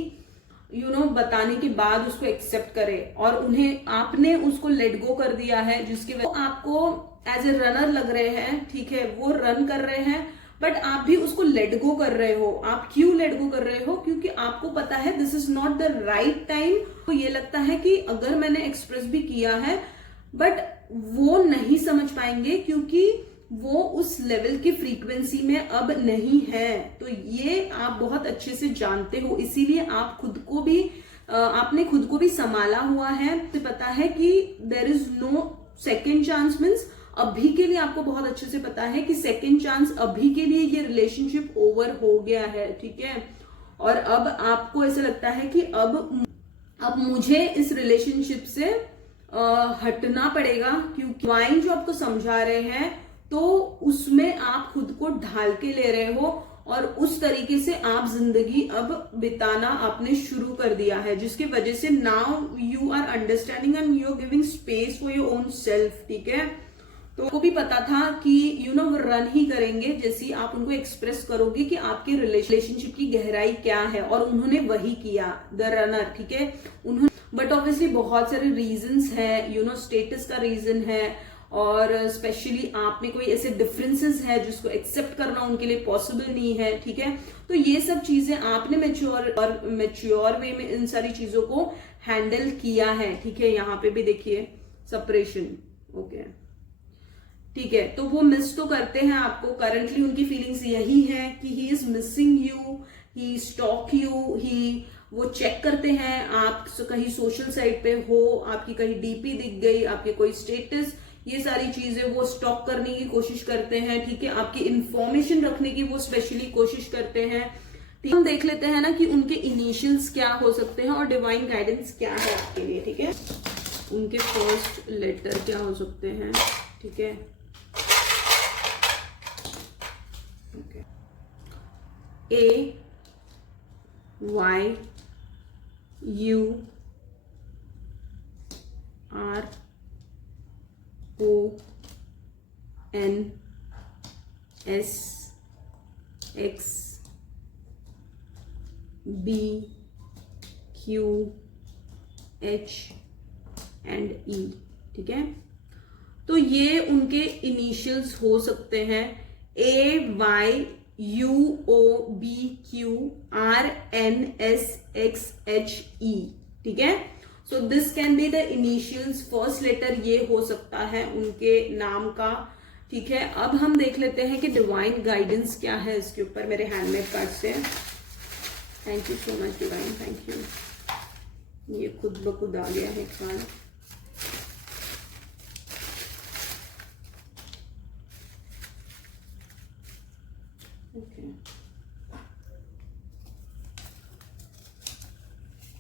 बताने के बाद उसको एक्सेप्ट करे, और उन्हें आपने उसको लेट गो कर दिया है जिसकी वजह से आपको एज ए रनर लग रहे हैं, ठीक है, वो रन कर रहे हैं बट आप भी उसको लेट गो कर रहे हो। आप क्यों लेट गो कर रहे हो? क्योंकि आपको पता है this is not the right time. तो ये लगता है कि अगर मैंने एक्सप्रेस भी किया है बट वो नहीं समझ पाएंगे क्योंकि वो उस लेवल की फ्रीक्वेंसी में अब नहीं है। तो ये आप बहुत अच्छे से जानते हो, इसीलिए आप खुद को भी आपने खुद को भी संभाला हुआ है। तो पता है कि there is no second chance, means अभी के लिए आपको बहुत अच्छे से पता है कि सेकेंड चांस अभी के लिए ये रिलेशनशिप ओवर हो गया है, ठीक है। और अब आपको ऐसा लगता है कि अब मुझे इस रिलेशनशिप से हटना पड़ेगा, क्योंकि वाइन जो आपको समझा रहे हैं तो उसमें आप खुद को ढाल के ले रहे हो और उस तरीके से आप जिंदगी अब बिताना आपने शुरू कर दिया है, जिसकी वजह से now you are understanding and you are giving space for your own self, ठीक है। तो उनको भी पता था कि वो रन ही करेंगे जैसे आप उनको एक्सप्रेस करोगे कि आपके रिलेशनशिप की गहराई क्या है, और उन्होंने वही किया, द रनर, ठीक है। उन्होंने बट ऑब्वियसली बहुत सारे रीजंस है, स्टेटस का रीजन है, और स्पेशली आप में कोई ऐसे डिफरेंसेस है जिसको एक्सेप्ट करना उनके लिए पॉसिबल नहीं है, ठीक है। तो ये सब चीजें आपने मैच्योर वे में इन सारी चीजों को हैंडल किया है, ठीक है। यहाँ पे भी देखिए सेपरेशन, ओके, ठीक है। तो वो मिस तो करते हैं आपको, करंटली उनकी फीलिंग्स यही है कि he is missing you, he stock you, वो चेक करते हैं आप कहीं सोशल साइट पे हो, आपकी कहीं डीपी दिख गई, आपके कोई स्टेटस, ये सारी चीजें वो स्टॉक करने की कोशिश करते हैं, ठीक है। आपकी इंफॉर्मेशन रखने की वो स्पेशली कोशिश करते हैं। ठीक, हम देख लेते हैं ना कि उनके इनिशियल्स क्या हो सकते हैं और डिवाइन गाइडेंस क्या है आपके लिए, ठीक है। उनके फर्स्ट लेटर क्या हो सकते हैं, ठीक है। A Y U R O N S X B Q H and E, ठीक है। तो ये उनके इनिशियल्स हो सकते हैं, A Y U O B Q R N S X H E, ठीक है। So this can be the initials, first letter ये हो सकता है उनके नाम का, ठीक है। अब हम देख लेते हैं कि डिवाइन गाइडेंस क्या है इसके ऊपर मेरे हैंडमेड कार्ड से। Thank you so much divine, thank you. ये खुद ब खुद आ गया है card. Okay,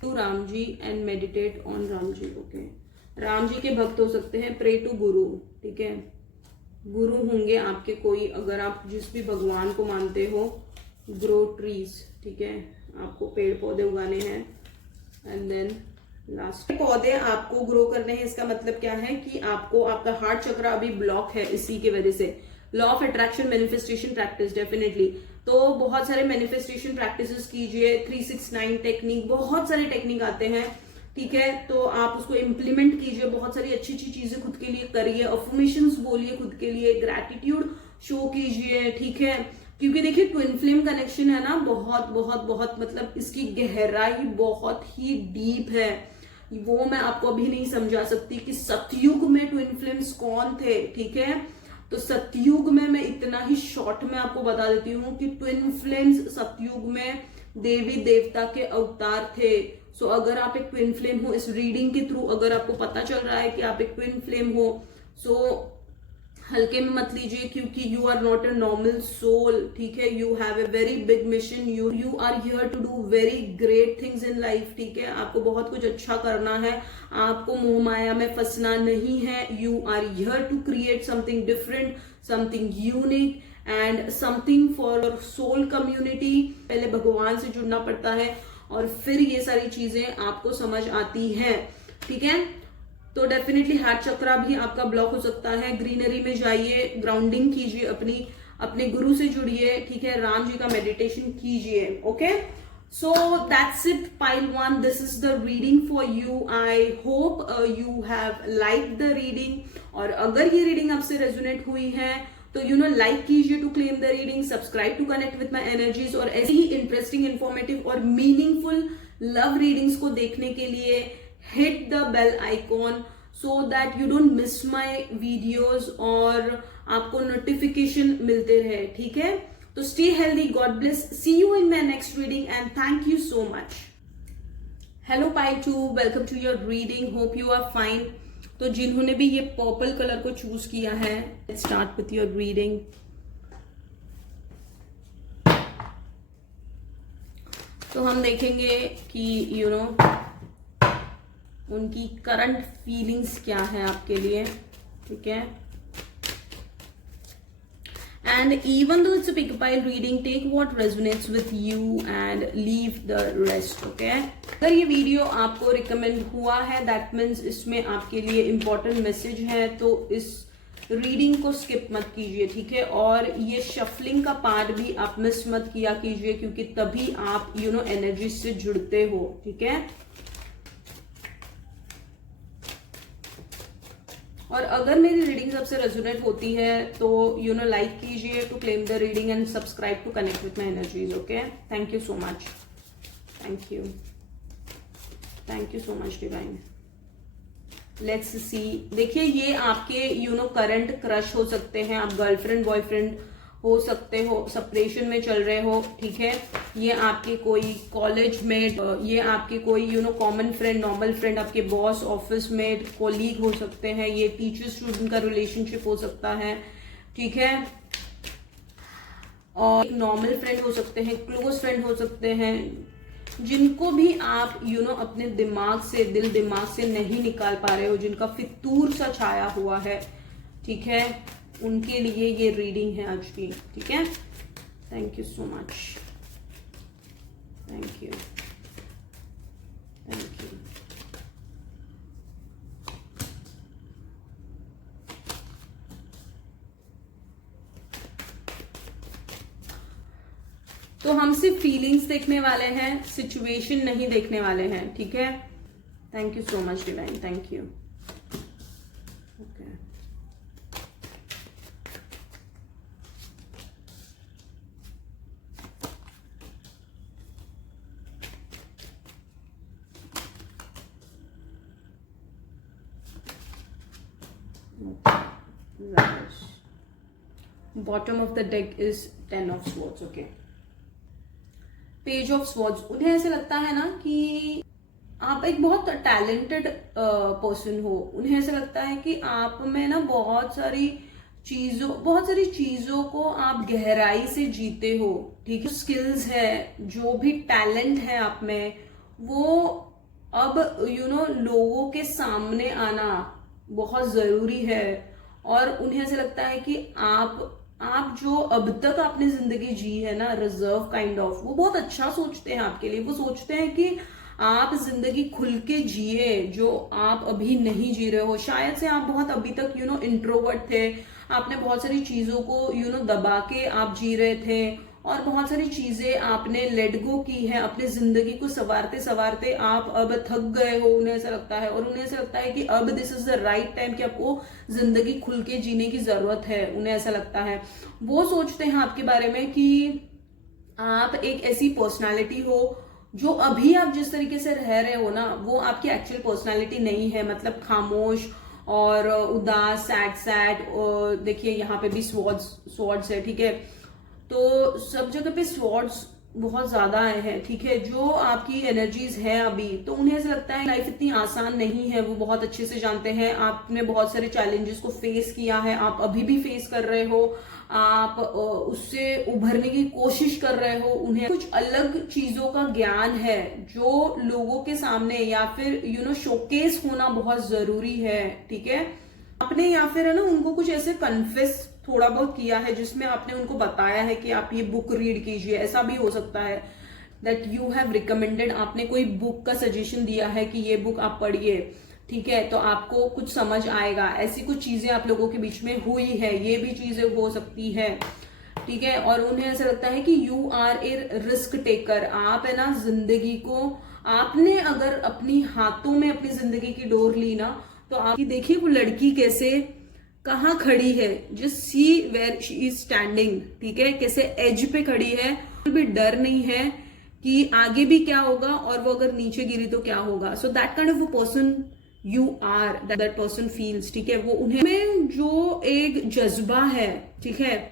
to Ram ji and meditate on Ram ji. Okay, Ram ji के भक्त हो सकते हैं, प्रे टू गुरु, ठीक है। गुरु होंगे आपके कोई, अगर आप जिस भी भगवान को मानते हो। ग्रो ट्रीज, ठीक है, आपको पेड़ पौधे उगाने हैं। एंड देन लास्ट, पौधे आपको ग्रो करने हैं। इसका मतलब क्या है कि आपको आपका हार्ट चक्र अभी ब्लॉक है, इसी की वजह से। Law of attraction manifestation practice, definitely तो बहुत सारे मैनिफेस्टेशन प्रैक्टिसेस कीजिए। 369 टेक्निक, बहुत सारे टेक्निक आते हैं, ठीक है, तो आप उसको इम्प्लीमेंट कीजिए। बहुत सारी अच्छी अच्छी चीजें खुद के लिए करिए, अफर्मेशंस बोलिए खुद के लिए, ग्रैटिट्यूड शो कीजिए, ठीक है। क्योंकि देखिए ट्विन फ्लेम कनेक्शन है ना, बहुत बहुत बहुत मतलब इसकी गहराई बहुत ही डीप है। वो मैं आपको अभी नहीं समझा सकती कि सतयुग में ट्विन फ्लेम्स कौन थे, ठीक है। तो सतयुग में मैं इतना ही शॉर्ट में आपको बता देती हूँ कि ट्विन फ्लेम्स सतयुग में देवी देवता के अवतार थे। सो अगर आप एक ट्विन फ्लेम हो, इस रीडिंग के थ्रू अगर आपको पता चल रहा है कि आप एक ट्विन फ्लेम हो, सो हल्के में मत लीजिए, क्योंकि you are not a normal soul, ठीक है। You have a very big mission, you are here to do very great things in life, ठीक है। आपको बहुत कुछ अच्छा करना है, आपको मोह माया में फंसना नहीं है। You are here to create something different, something unique and something for soul community. पहले भगवान से जुड़ना पड़ता है और फिर ये सारी चीजें आपको समझ आती हैं, ठीक है। तो डेफिनेटली हार्ट चक्रा भी आपका ब्लॉक हो सकता है। ग्रीनरी में जाइए, ग्राउंडिंग कीजिए, अपने गुरु से जुड़िए, ठीक है। राम जी का मेडिटेशन कीजिए, okay. So that's it pile 1, this is the reading for you. I hope you have like the reading. और अगर ये रीडिंग आपसे रेजोनेट हुई है तो लाइक कीजिए to claim the reading, subscribe to connect with my energies. और ऐसी ही इंटरेस्टिंग, इंफॉर्मेटिव और मीनिंगफुल लव रीडिंग्स को देखने के लिए hit the bell icon so that you don't miss my videos और आपको नोटिफिकेशन मिलते रहे, ठीक है। तो stay healthy, God bless, see you in my next reading and thank you so much. Hello Pile 2, welcome to your reading, hope you are fine. तो जिन्होंने भी ये पर्पल कलर को चूज किया है, let's start with your reading. तो हम देखेंगे कि उनकी करंट फीलिंग्स क्या है आपके लिए, ठीक है। And even though it's a pick pile reading, take what resonates with you and leave the rest, okay. अगर ये वीडियो आपको रिकमेंड हुआ है, दैट मीन्स इसमें आपके लिए इंपॉर्टेंट मैसेज है, तो इस रीडिंग को स्किप मत कीजिए, ठीक है। और ये शफलिंग का पार्ट भी आप मिस मत किया कीजिए, क्योंकि तभी आप एनर्जी से जुड़ते हो, ठीक है। और अगर मेरी रीडिंग सबसे रेजोनेट होती है तो लाइक कीजिए to claim the reading and subscribe to connect with my energies, okay. Thank you so much, thank you so much divine. Let's see, देखिए ये आपके करंट क्रश हो सकते हैं, आप गर्लफ्रेंड बॉयफ्रेंड हो सकते हो, सेपरेशन में चल रहे हो, ठीक है। ये आपके कोई कॉलेज मेट, ये आपके कोई कॉमन फ्रेंड, नॉर्मल फ्रेंड, आपके बॉस, ऑफिस मेट, कोलीग हो सकते हैं। ये टीचर स्टूडेंट का रिलेशनशिप हो सकता है, ठीक है। और एक नॉर्मल फ्रेंड हो सकते हैं, क्लोज फ्रेंड हो सकते हैं, जिनको भी आप अपने दिमाग से, दिल दिमाग से नहीं निकाल पा रहे हो, जिनका फितूर सा छाया हुआ है, ठीक है, उनके लिए ये रीडिंग है आज की, ठीक है। Thank you so much, thank you. तो हम सिर्फ फीलिंग्स देखने वाले हैं, सिचुएशन नहीं देखने वाले हैं, ठीक है। Thank you so much divine, thank you. Okay, bottom of the deck is 10 of swords, okay. Page of swords, उन्हें ऐसे लगता है ना कि आप एक बहुत टैलेंटेड पर्सन हो। उन्हें ऐसा लगता है कि आप में ना बहुत सारी चीजों को आप गहराई से जीते हो, ठीक है। स्किल्स है, जो भी टैलेंट है आप में, वो अब लोगों के सामने आना बहुत जरूरी है। और उन्हें ऐसा लगता है कि आप जो अब तक आपने जिंदगी जी है ना, रिजर्व काइंड ऑफ, वो बहुत अच्छा सोचते हैं आपके लिए। वो सोचते हैं कि आप जिंदगी खुल के जिए, जो आप अभी नहीं जी रहे हो। शायद से आप बहुत अभी तक इंट्रोवर्ट थे, आपने बहुत सारी चीजों को दबा के आप जी रहे थे, और बहुत सारी चीजें आपने लेट गो की है। अपने जिंदगी को संवारते संवारते आप अब थक गए हो, उन्हें ऐसा लगता है। और उन्हें ऐसा लगता है कि अब this is the right time कि आपको जिंदगी खुल के जीने की जरूरत है, उन्हें ऐसा लगता है। वो सोचते हैं आपके बारे में कि आप एक ऐसी पर्सनालिटी हो जो अभी आप जिस तरीके से रह रहे हो ना, वो आपकी एक्चुअल पर्सनालिटी नहीं है। मतलब खामोश और उदास, सैड। देखिए यहाँ पे भी स्वॉर्ड्स है, ठीक है। तो सब जगह पे स्वॉर्ड्स बहुत ज्यादा आए हैं, ठीक है। जो आपकी एनर्जीज है अभी, तो उन्हें ऐसा लगता है लाइफ इतनी आसान नहीं है। वो बहुत अच्छे से जानते हैं आपने बहुत सारे चैलेंजेस को फेस किया है, आप अभी भी फेस कर रहे हो, आप उससे उभरने की कोशिश कर रहे हो। उन्हें कुछ अलग चीजों का ज्ञान है जो लोगों के सामने या फिर शोकेस होना बहुत जरूरी है, ठीक है। आपने या फिर है ना उनको कुछ ऐसे कन्फेस थोड़ा बहुत किया है, जिसमें आपने उनको बताया है कि आप ये बुक रीड कीजिए। ऐसा भी हो सकता है दैट यू हैव रिकमेंडेड, आपने कोई बुक का सजेशन दिया है कि ये बुक आप पढ़िए, ठीक है, तो आपको कुछ समझ आएगा। ऐसी कुछ चीजें आप लोगों के बीच में हुई है, ये भी चीजें हो सकती है, ठीक है। और उन्हें ऐसा लगता है कि you are a risk taker. आप है ना जिंदगी को, आपने अगर अपनी हाथों में अपनी जिंदगी की डोर ली ना, तो आप देखिए वो लड़की कैसे कहाँ खड़ी है, just see where she is standing, ठीक है, कैसे एज पे खड़ी है। भी डर नहीं है कि आगे भी क्या होगा, और वो अगर नीचे गिरी तो क्या होगा। So that kind of a person you are, that person feels, ठीक है। वो उन्हें जो एक जज्बा है, ठीक है,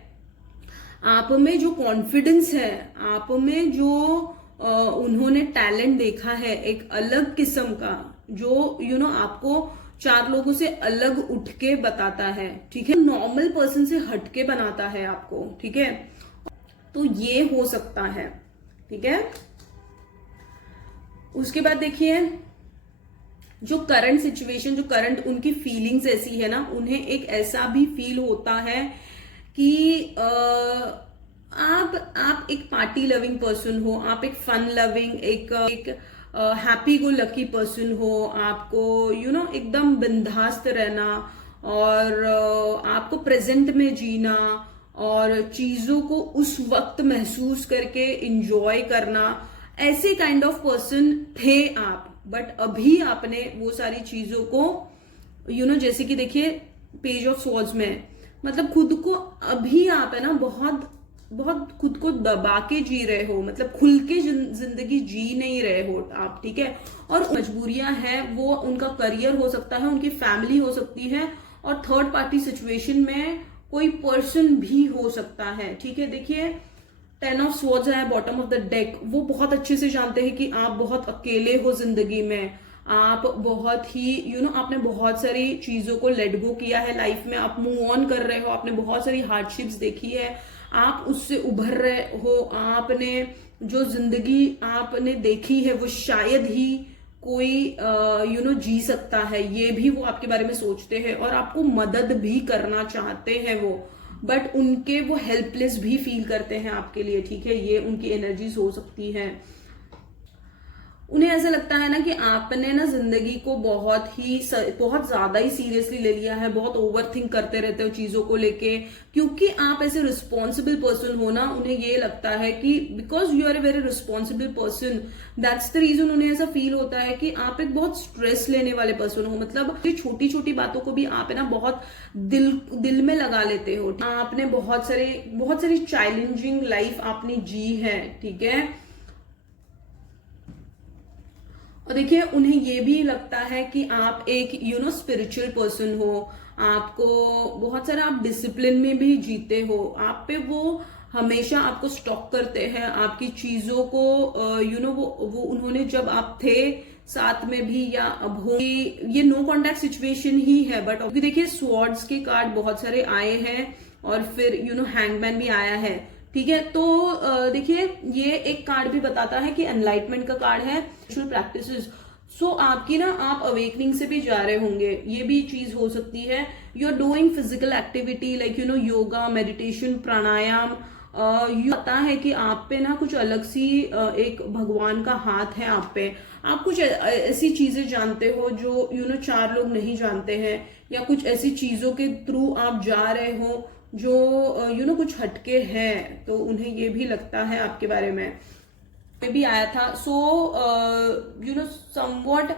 आप में जो कॉन्फिडेंस है, आप में जो उन्होंने टैलेंट देखा है एक अलग किस्म का, जो आपको चार लोगों से अलग उठ के बताता है, ठीक है, नॉर्मल पर्सन से हटके बनाता है आपको, ठीक है। तो ये हो सकता है, ठीक है। उसके बाद देखिए जो करंट सिचुएशन, जो करंट उनकी फीलिंग्स ऐसी है ना, उन्हें एक ऐसा भी फील होता है कि आप एक पार्टी लविंग पर्सन हो, आप एक फन लविंग, एक हैप्पी गो लकी पर्सन हो। आपको एकदम बिंदास्त रहना, और आपको प्रेजेंट में जीना, और चीजों को उस वक्त महसूस करके इंजॉय करना, ऐसे काइंड ऑफ पर्सन थे आप। बट अभी आपने वो सारी चीजों को जैसे कि देखिए पेज ऑफ स्वॉर्ड्स में, मतलब खुद को अभी आप है ना बहुत बहुत खुद को दबा के जी रहे हो, मतलब खुल के जिंदगी जी नहीं रहे हो आप, ठीक है। और मजबूरियां हैं, वो उनका करियर हो सकता है, उनकी फैमिली हो सकती है, और थर्ड पार्टी सिचुएशन में कोई पर्सन भी हो सकता है, ठीक है। देखिए 10 ऑफ स्वॉर्ड्स है बॉटम ऑफ द डेक। वो बहुत अच्छे से जानते हैं कि आप बहुत अकेले हो जिंदगी में, आप बहुत ही आपने बहुत सारी चीजों को लेट गो किया है लाइफ में, आप मूव ऑन कर रहे हो, आपने बहुत सारी हार्डशिप्स देखी है, आप उससे उभर रहे हो। आपने जो जिंदगी आपने देखी है वो शायद ही कोई जी सकता है, ये भी वो आपके बारे में सोचते हैं, और आपको मदद भी करना चाहते हैं वो, बट उनके वो हेल्पलेस भी फील करते हैं आपके लिए, ठीक है। ये उनकी एनर्जीज हो सकती है। उन्हें ऐसा लगता है ना कि आपने ना जिंदगी को बहुत ज्यादा ही सीरियसली ले लिया है, बहुत ओवर थिंक करते रहते हो चीजों को लेके, क्योंकि आप ऐसे रिस्पॉन्सिबल पर्सन हो ना। उन्हें ये लगता है कि because you are a very responsible person, that's the reason उन्हें ऐसा फील होता है कि आप एक बहुत स्ट्रेस लेने वाले पर्सन हो। मतलब छोटी छोटी बातों को भी आप है ना बहुत दिल में लगा लेते हो। आपने बहुत सारी चैलेंजिंग लाइफ आपने जी है, ठीक है। और देखिए उन्हें ये भी लगता है कि आप एक स्पिरिचुअल पर्सन हो, आपको बहुत सारा आप डिसिप्लिन में भी जीते हो, आप पे वो हमेशा आपको स्टॉक करते हैं आपकी चीजों को, वो उन्होंने जब आप थे साथ में भी या अब हो, ये नो कॉन्टैक्ट सिचुएशन ही है। बट अभी देखिए स्वॉर्ड्स के कार्ड बहुत सारे आए हैं और फिर हैंगमैन भी आया है, ठीक है। तो देखिए ये एक कार्ड भी बताता है कि एनलाइटमेंट का कार्ड है, प्रैक्टिसेस। सो आपकी ना, आप अवेकनिंग से भी जा रहे होंगे, ये भी चीज हो सकती है। You are doing physical activity like yoga, meditation, pranayama. You पता है कि आप पे ना कुछ अलग सी एक भगवान का हाथ है आप पे। आप कुछ ऐसी चीजें जानते हो जो चार लोग नहीं जानते हैं, या कुछ ऐसी चीजों के थ्रू आप जा रहे हो जो कुछ हटके है, तो उन्हें ये भी लगता है आपके बारे में भी आया था। So somewhat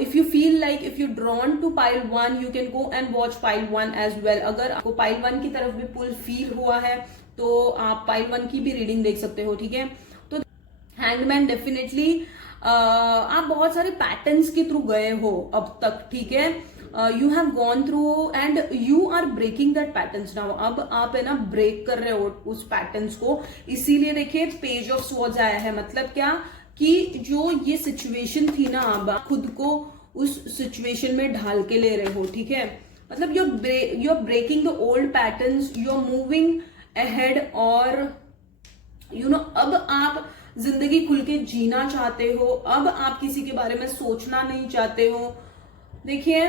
if you feel like if you drawn to pile 1 you can go and watch pile 1 as well. अगर आपको पाइल 1 की तरफ भी पुल फील हुआ है तो आप पाइल 1 की भी रीडिंग देख सकते हो, ठीक है। तो हैंगमैन डेफिनेटली आप बहुत सारे पैटर्न्स के थ्रू गए हो अब तक, ठीक है। You have gone through and you are breaking that patterns now. अब आप है ना ब्रेक कर रहे हो उस पैटर्न्स को, इसीलिए देखिए पेज ऑफ स्वॉर्ड्स आया है। मतलब क्या कि जो ये सिचुएशन थी ना, अब खुद को उस सिचुएशन में ढाल के ले रहे हो, ठीक है। मतलब you are breaking the old patterns, you are moving ahead, और अब आप जिंदगी खुल के जीना चाहते हो। अब आप किसी के बारे में सोचना नहीं चाहते हो। देखिए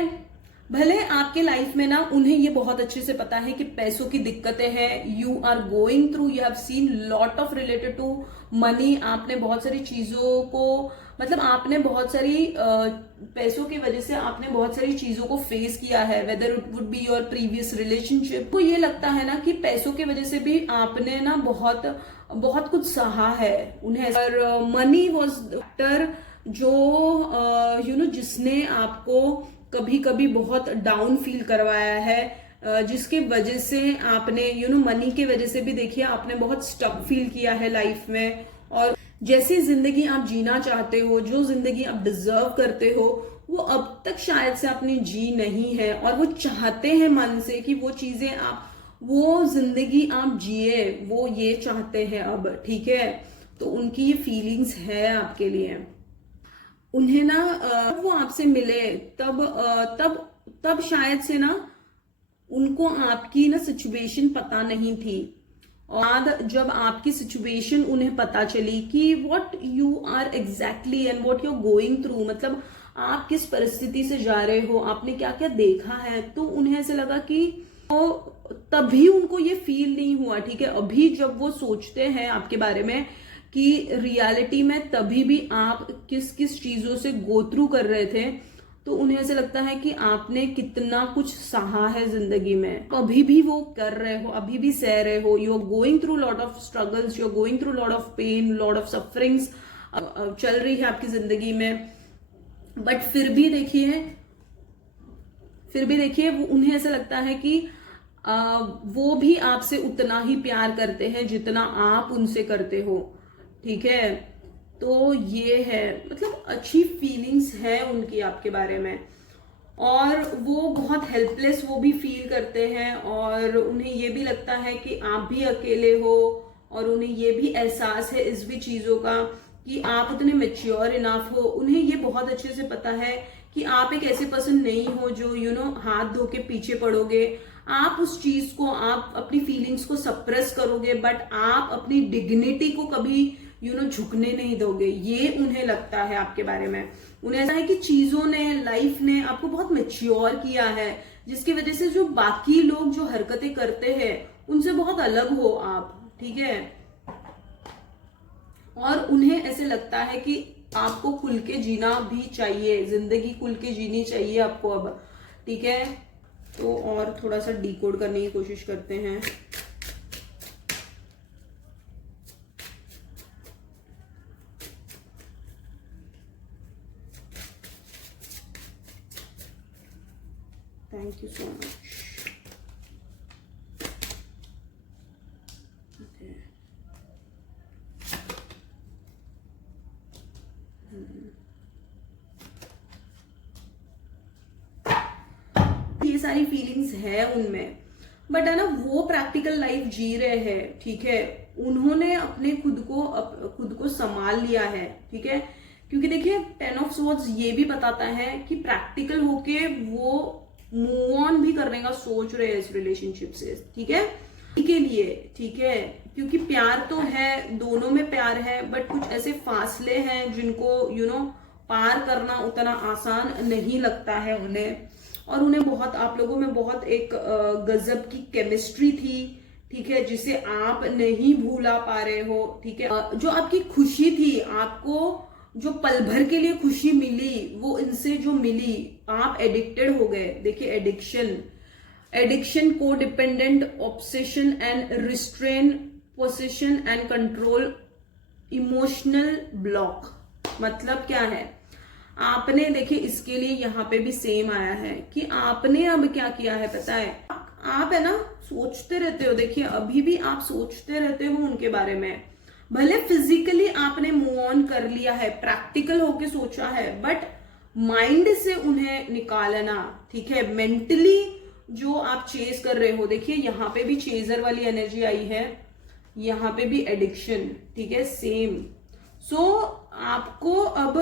भले आपके लाइफ में ना उन्हें ये बहुत अच्छे से पता है कि पैसों की दिक्कतें हैं, you are going through, you have seen lot of related to money. आपने बहुत सारी चीजों को, मतलब आपने बहुत सारी पैसों की वजह से आपने बहुत सारी चीजों को फेस किया है, whether it would be your previous relationship. को ये लगता है ना कि पैसों की वजह से भी आपने ना बहुत बहुत कुछ सहा है उन्हें। और मनी वॉज फैक्टर जो जिसने आपको कभी कभी बहुत डाउन फील करवाया है, जिसके वजह से आपने मनी के वजह से भी देखिए आपने बहुत स्टक फील किया है लाइफ में। और जैसी जिंदगी आप जीना चाहते हो, जो जिंदगी आप डिजर्व करते हो, वो अब तक शायद से आपने जी नहीं है, और वो चाहते हैं मन से कि वो चीजें आप, वो जिंदगी आप जिए, वो ये चाहते हैं अब, ठीक है। तो उनकी ये फीलिंग्स है आपके लिए। उन्हें ना वो आपसे मिले तब शायद से ना उनको आपकी ना सिचुएशन पता नहीं थी, और जब आपकी सिचुएशन उन्हें पता चली कि what you are exactly and what you are going through, मतलब आप किस परिस्थिति से जा रहे हो, आपने क्या क्या देखा है, तो उन्हें ऐसे लगा कि तो तभी उनको ये फील नहीं हुआ, ठीक है। अभी जब वो सोचते हैं आपके बारे में कि रियलिटी में तभी भी आप किस किस चीजों से गो थ्रू कर रहे थे, तो उन्हें ऐसे लगता है कि आपने कितना कुछ सहा है जिंदगी में, अभी भी वो कर रहे हो, अभी भी सह रहे हो। You are going through lot of struggles, you are going through lot of pain, lot of sufferings चल रही है आपकी जिंदगी में। बट फिर भी देखिए उन्हें ऐसा लगता है कि वो भी आपसे उतना ही प्यार करते हैं जितना आप उनसे करते हो, ठीक है। तो ये है, मतलब अच्छी फीलिंग्स है उनकी आपके बारे में, और वो बहुत हेल्पलेस वो भी फील करते हैं, और उन्हें ये भी लगता है कि आप भी अकेले हो, और उन्हें ये भी एहसास है इस भी चीजों का कि आप उतने मेच्योर इनफ हो। उन्हें ये बहुत अच्छे से पता है कि आप एक ऐसे पर्सन नहीं हो जो हाथ धो के पीछे पड़ोगे। आप उस चीज को, आप अपनी फीलिंग्स को सप्रेस करोगे, बट आप अपनी डिग्निटी को कभी झुकने नहीं दोगे। ये उन्हें लगता है आपके बारे में। उन्हें ऐसा है कि चीजों ने, लाइफ ने आपको बहुत मेच्योर किया है, जिसकी वजह से जो बाकी लोग जो हरकतें करते हैं उनसे बहुत अलग हो आप, ठीक है। और उन्हें ऐसे लगता है कि आपको खुल के जीना भी चाहिए, जिंदगी खुल के जीनी चाहिए आपको अब, ठीक है। तो और थोड़ा सा डिकोड करने की कोशिश करते हैं। Thank you so much. Okay. ये सारी फीलिंग्स है उनमें, बट है ना, वो प्रैक्टिकल लाइफ जी रहे हैं, ठीक है, उन्होंने अपने खुद को संभाल लिया है, ठीक है। क्योंकि देखिए 10 ऑफ स्वॉर्ड्स ये भी बताता है कि प्रैक्टिकल होके वो मूव ऑन भी करने का सोच रहे हैं इस रिलेशनशिप से, ठीक है, के लिए, ठीक है। क्योंकि प्यार तो है, दोनों में प्यार है, बट कुछ ऐसे फासले हैं जिनको पार करना उतना आसान नहीं लगता है उन्हें। और उन्हें बहुत, आप लोगों में बहुत एक गजब की केमिस्ट्री थी, ठीक है, जिसे आप नहीं भूला पा रहे हो, ठीक है। जो आपकी खुशी थी, आपको जो पल भर के लिए खुशी मिली, वो इनसे जो मिली, आप एडिक्टेड हो गए। देखिए एडिक्शन को dependent, obsession and restrain, possession and control, emotional block. मतलब क्या है, आपने, देखिए इसके लिए यहाँ पे भी सेम आया है कि आपने अब क्या किया है पता है, आप है ना सोचते रहते हो, देखिए अभी भी आप सोचते रहते हो उनके बारे में। भले फिजिकली आपने मूव ऑन कर लिया है, प्रैक्टिकल होके सोचा है, बट माइंड से उन्हें निकालना, ठीक है। मेंटली जो आप चेज कर रहे हो, देखिए यहाँ पे भी चेजर वाली एनर्जी आई है, यहाँ पे भी एडिक्शन, ठीक है, सेम। सो आपको अब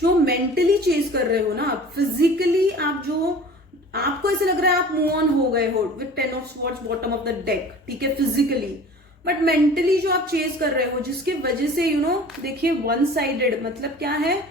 जो मेंटली चेज कर रहे हो ना, फिजिकली आप जो, आपको ऐसे लग रहा है आप मूव ऑन हो गए हो with 10 of swords bottom of the deck, ठीक है, फिजिकली, बट मेंटली जो आप चेज कर रहे हो, जिसके वजह से देखिए वन साइडेड, मतलब क्या है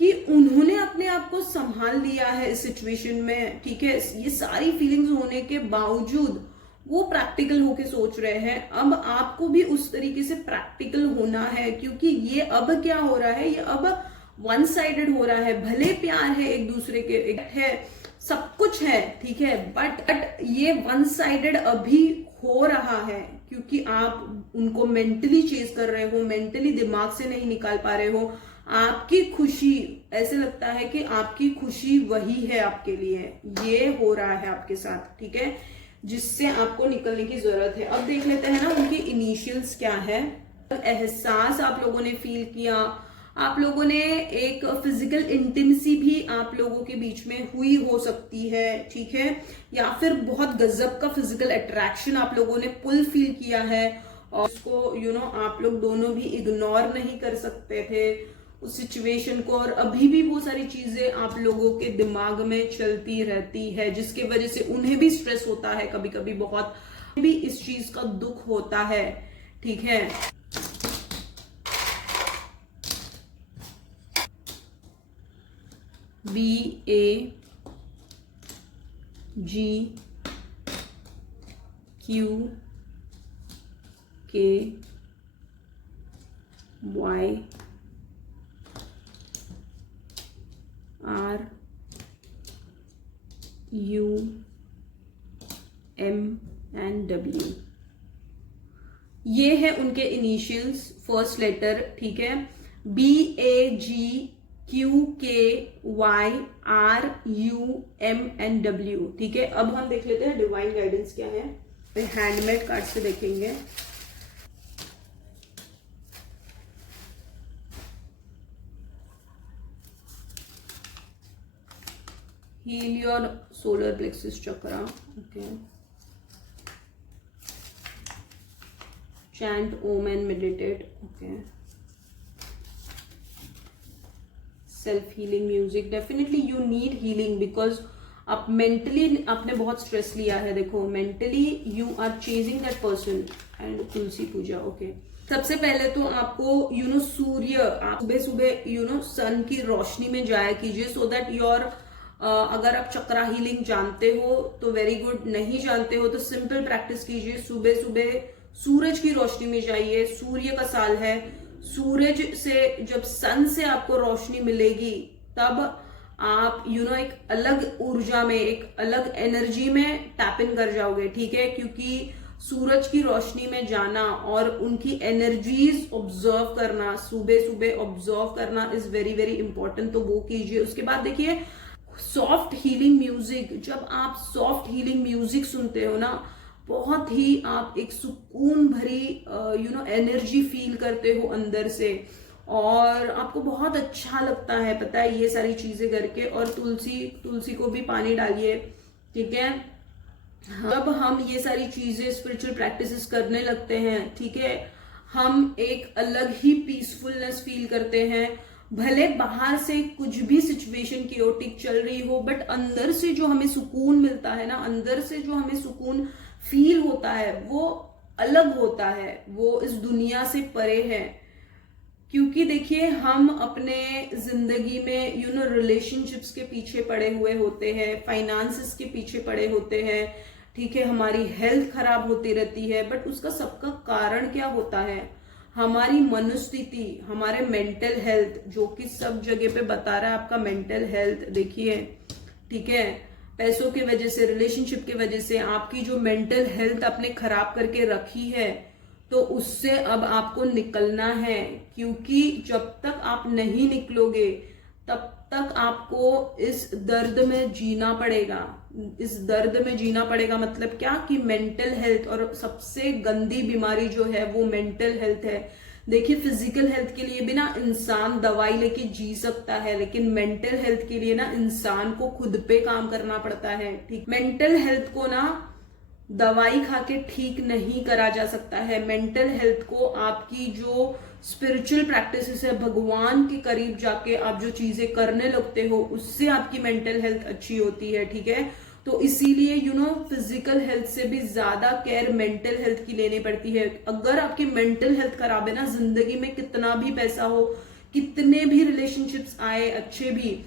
कि उन्होंने अपने आप को संभाल लिया है इस सिचुएशन में, ठीक है। ये सारी फीलिंग्स होने के बावजूद वो प्रैक्टिकल होके सोच रहे हैं। अब आपको भी उस तरीके से प्रैक्टिकल होना है, क्योंकि ये अब क्या हो रहा है, ये अब वन साइडेड हो रहा है। भले प्यार है एक दूसरे के, है सब कुछ है, ठीक है, बट ये वन साइडेड अभी हो रहा है क्योंकि आप उनको मेंटली चेज कर रहे हो, मेंटली दिमाग से नहीं निकाल पा रहे हो। आपकी खुशी, ऐसे लगता है कि आपकी खुशी वही है आपके लिए, ये हो रहा है आपके साथ, ठीक है, जिससे आपको निकलने की जरूरत है। अब देख लेते हैं ना उनके इनिशियल्स क्या है। एहसास आप लोगों ने फील किया, आप लोगों ने एक फिजिकल इंटीमेसी भी आप लोगों के बीच में हुई हो सकती है, ठीक है, या फिर बहुत गजब का फिजिकल अट्रैक्शन आप लोगों ने पुल फील किया है, और उसको आप लोग दोनों भी इग्नोर नहीं कर सकते थे उस सिचुएशन को। और अभी भी वो सारी चीजें आप लोगों के दिमाग में चलती रहती है, जिसकी वजह से उन्हें भी स्ट्रेस होता है, कभी कभी बहुत भी इस चीज का दुख होता है, ठीक है। BAGQY RUM and W, ये है उनके इनिशियल्स, फर्स्ट लेटर, ठीक है। BAGQKYRUM and W, ठीक है। अब हम देख लेते हैं डिवाइन गाइडेंस क्या है, हैंडमेड कार्ड से देखेंगे। Heal your solar plexus chakra, okay. Chant Om and meditate, okay. Self healing music, definitely you need healing because आप मेंटली आपने बहुत स्ट्रेस लिया है। देखो mentally you are chasing that person. And Tulsi puja, okay. सबसे पहले तो आपको सूर्य, आप सुबह सुबह सन की रोशनी में जाया कीजिए, सो दैट योर अगर आप चक्रा हीलिंग जानते हो तो वेरी गुड, नहीं जानते हो तो सिंपल प्रैक्टिस कीजिए। सुबह सुबह सूरज की रोशनी में जाइए, सूर्य का साल है, सूरज से जब सन से आपको रोशनी मिलेगी तब आप एक अलग ऊर्जा में, एक अलग एनर्जी में टैप इन कर जाओगे, ठीक है। क्योंकि सूरज की रोशनी में जाना और उनकी एनर्जीज ऑब्जर्व करना, सुबह सुबह ऑब्जर्व करना इज वेरी वेरी इंपॉर्टेंट, तो वो कीजिए। उसके बाद देखिए सॉफ्ट हीलिंग म्यूजिक, जब आप सॉफ्ट हीलिंग म्यूजिक सुनते हो ना, बहुत ही आप एक सुकून भरी एनर्जी फील करते हो अंदर से, और आपको बहुत अच्छा लगता है, पता है, ये सारी चीजें करके। और तुलसी को भी पानी डालिए, ठीक है। जब हम ये सारी चीजें स्पिरिचुअल प्रैक्टिसेस करने लगते हैं, ठीक है, हम एक अलग ही पीसफुलनेस फील करते हैं। भले बाहर से कुछ भी सिचुएशन केओटिक चल रही हो, बट अंदर से जो हमें सुकून मिलता है ना, अंदर से जो हमें सुकून फील होता है वो अलग होता है, वो इस दुनिया से परे है। क्योंकि देखिए हम अपने जिंदगी में रिलेशनशिप्स के पीछे पड़े हुए होते हैं, फाइनेंसेस के पीछे पड़े होते हैं, ठीक है, हमारी हेल्थ खराब होती रहती है, बट उसका सबका कारण क्या होता है? हमारी मनोस्थिति, हमारे मेंटल हेल्थ, जो कि सब जगह पे बता रहा है आपका मेंटल हेल्थ। देखिए, ठीक है, पैसों की वजह से, रिलेशनशिप की वजह से आपकी जो मेंटल हेल्थ आपने खराब करके रखी है, तो उससे अब आपको निकलना है। क्योंकि जब तक आप नहीं निकलोगे तब तक आपको इस दर्द में जीना पड़ेगा। इस दर्द में जीना पड़ेगा मतलब क्या? कि मेंटल हेल्थ, और सबसे गंदी बीमारी जो है वो मेंटल हेल्थ है। देखिए फिजिकल हेल्थ के लिए भी ना इंसान दवाई लेके जी सकता है, लेकिन मेंटल हेल्थ के लिए ना इंसान को खुद पे काम करना पड़ता है। ठीक, मेंटल हेल्थ को ना दवाई खा के ठीक नहीं करा जा सकता है। मेंटल हेल्थ को आपकी जो स्पिरिचुअल प्रैक्टिसेस है, भगवान के करीब जाके आप जो चीजें करने लगते हो, उससे आपकी मेंटल हेल्थ अच्छी होती है। ठीक है, तो इसीलिए फिजिकल हेल्थ से भी ज्यादा केयर मेंटल हेल्थ की लेनी पड़ती है। अगर आपकी मेंटल हेल्थ खराब है ना, जिंदगी में कितना भी पैसा हो, कितने भी रिलेशनशिप्स आए अच्छे भी,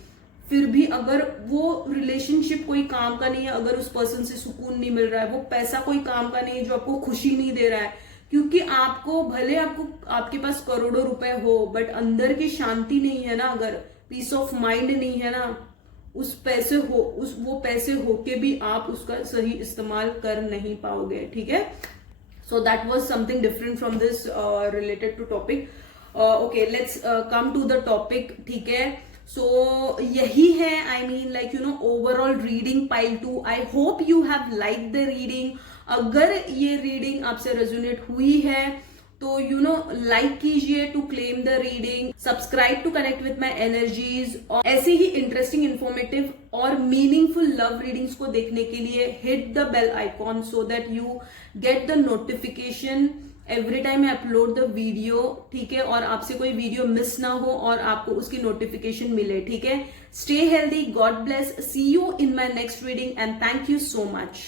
फिर भी अगर वो रिलेशनशिप कोई काम का नहीं है, अगर उस पर्सन से सुकून नहीं मिल रहा है, वो पैसा कोई काम का नहीं है जो आपको खुशी नहीं दे रहा है, क्योंकि आपको भले आपके पास करोड़ों रुपए हो, बट अंदर की शांति नहीं है ना, अगर पीस ऑफ माइंड नहीं है ना, वो पैसे होके भी आप उसका सही इस्तेमाल कर नहीं पाओगे। ठीक है, so that was something different from this related to topic. Okay, let's come to the topic. ठीक है, सो यही है, I mean like overall reading pile 2। I hope you have like the reading. अगर ये रीडिंग आपसे resonate हुई है तो लाइक कीजिए to claim the reading, subscribe to connect with my energies, और ऐसे ही इंटरेस्टिंग, इंफॉर्मेटिव और मीनिंगफुल लव रीडिंग्स को देखने के लिए hit the bell icon so that you get the notification every time I upload the video. ठीक है, और आपसे कोई वीडियो मिस ना हो और आपको उसकी नोटिफिकेशन मिले। ठीक है, stay healthy, God bless, see you in my next reading and thank you so much.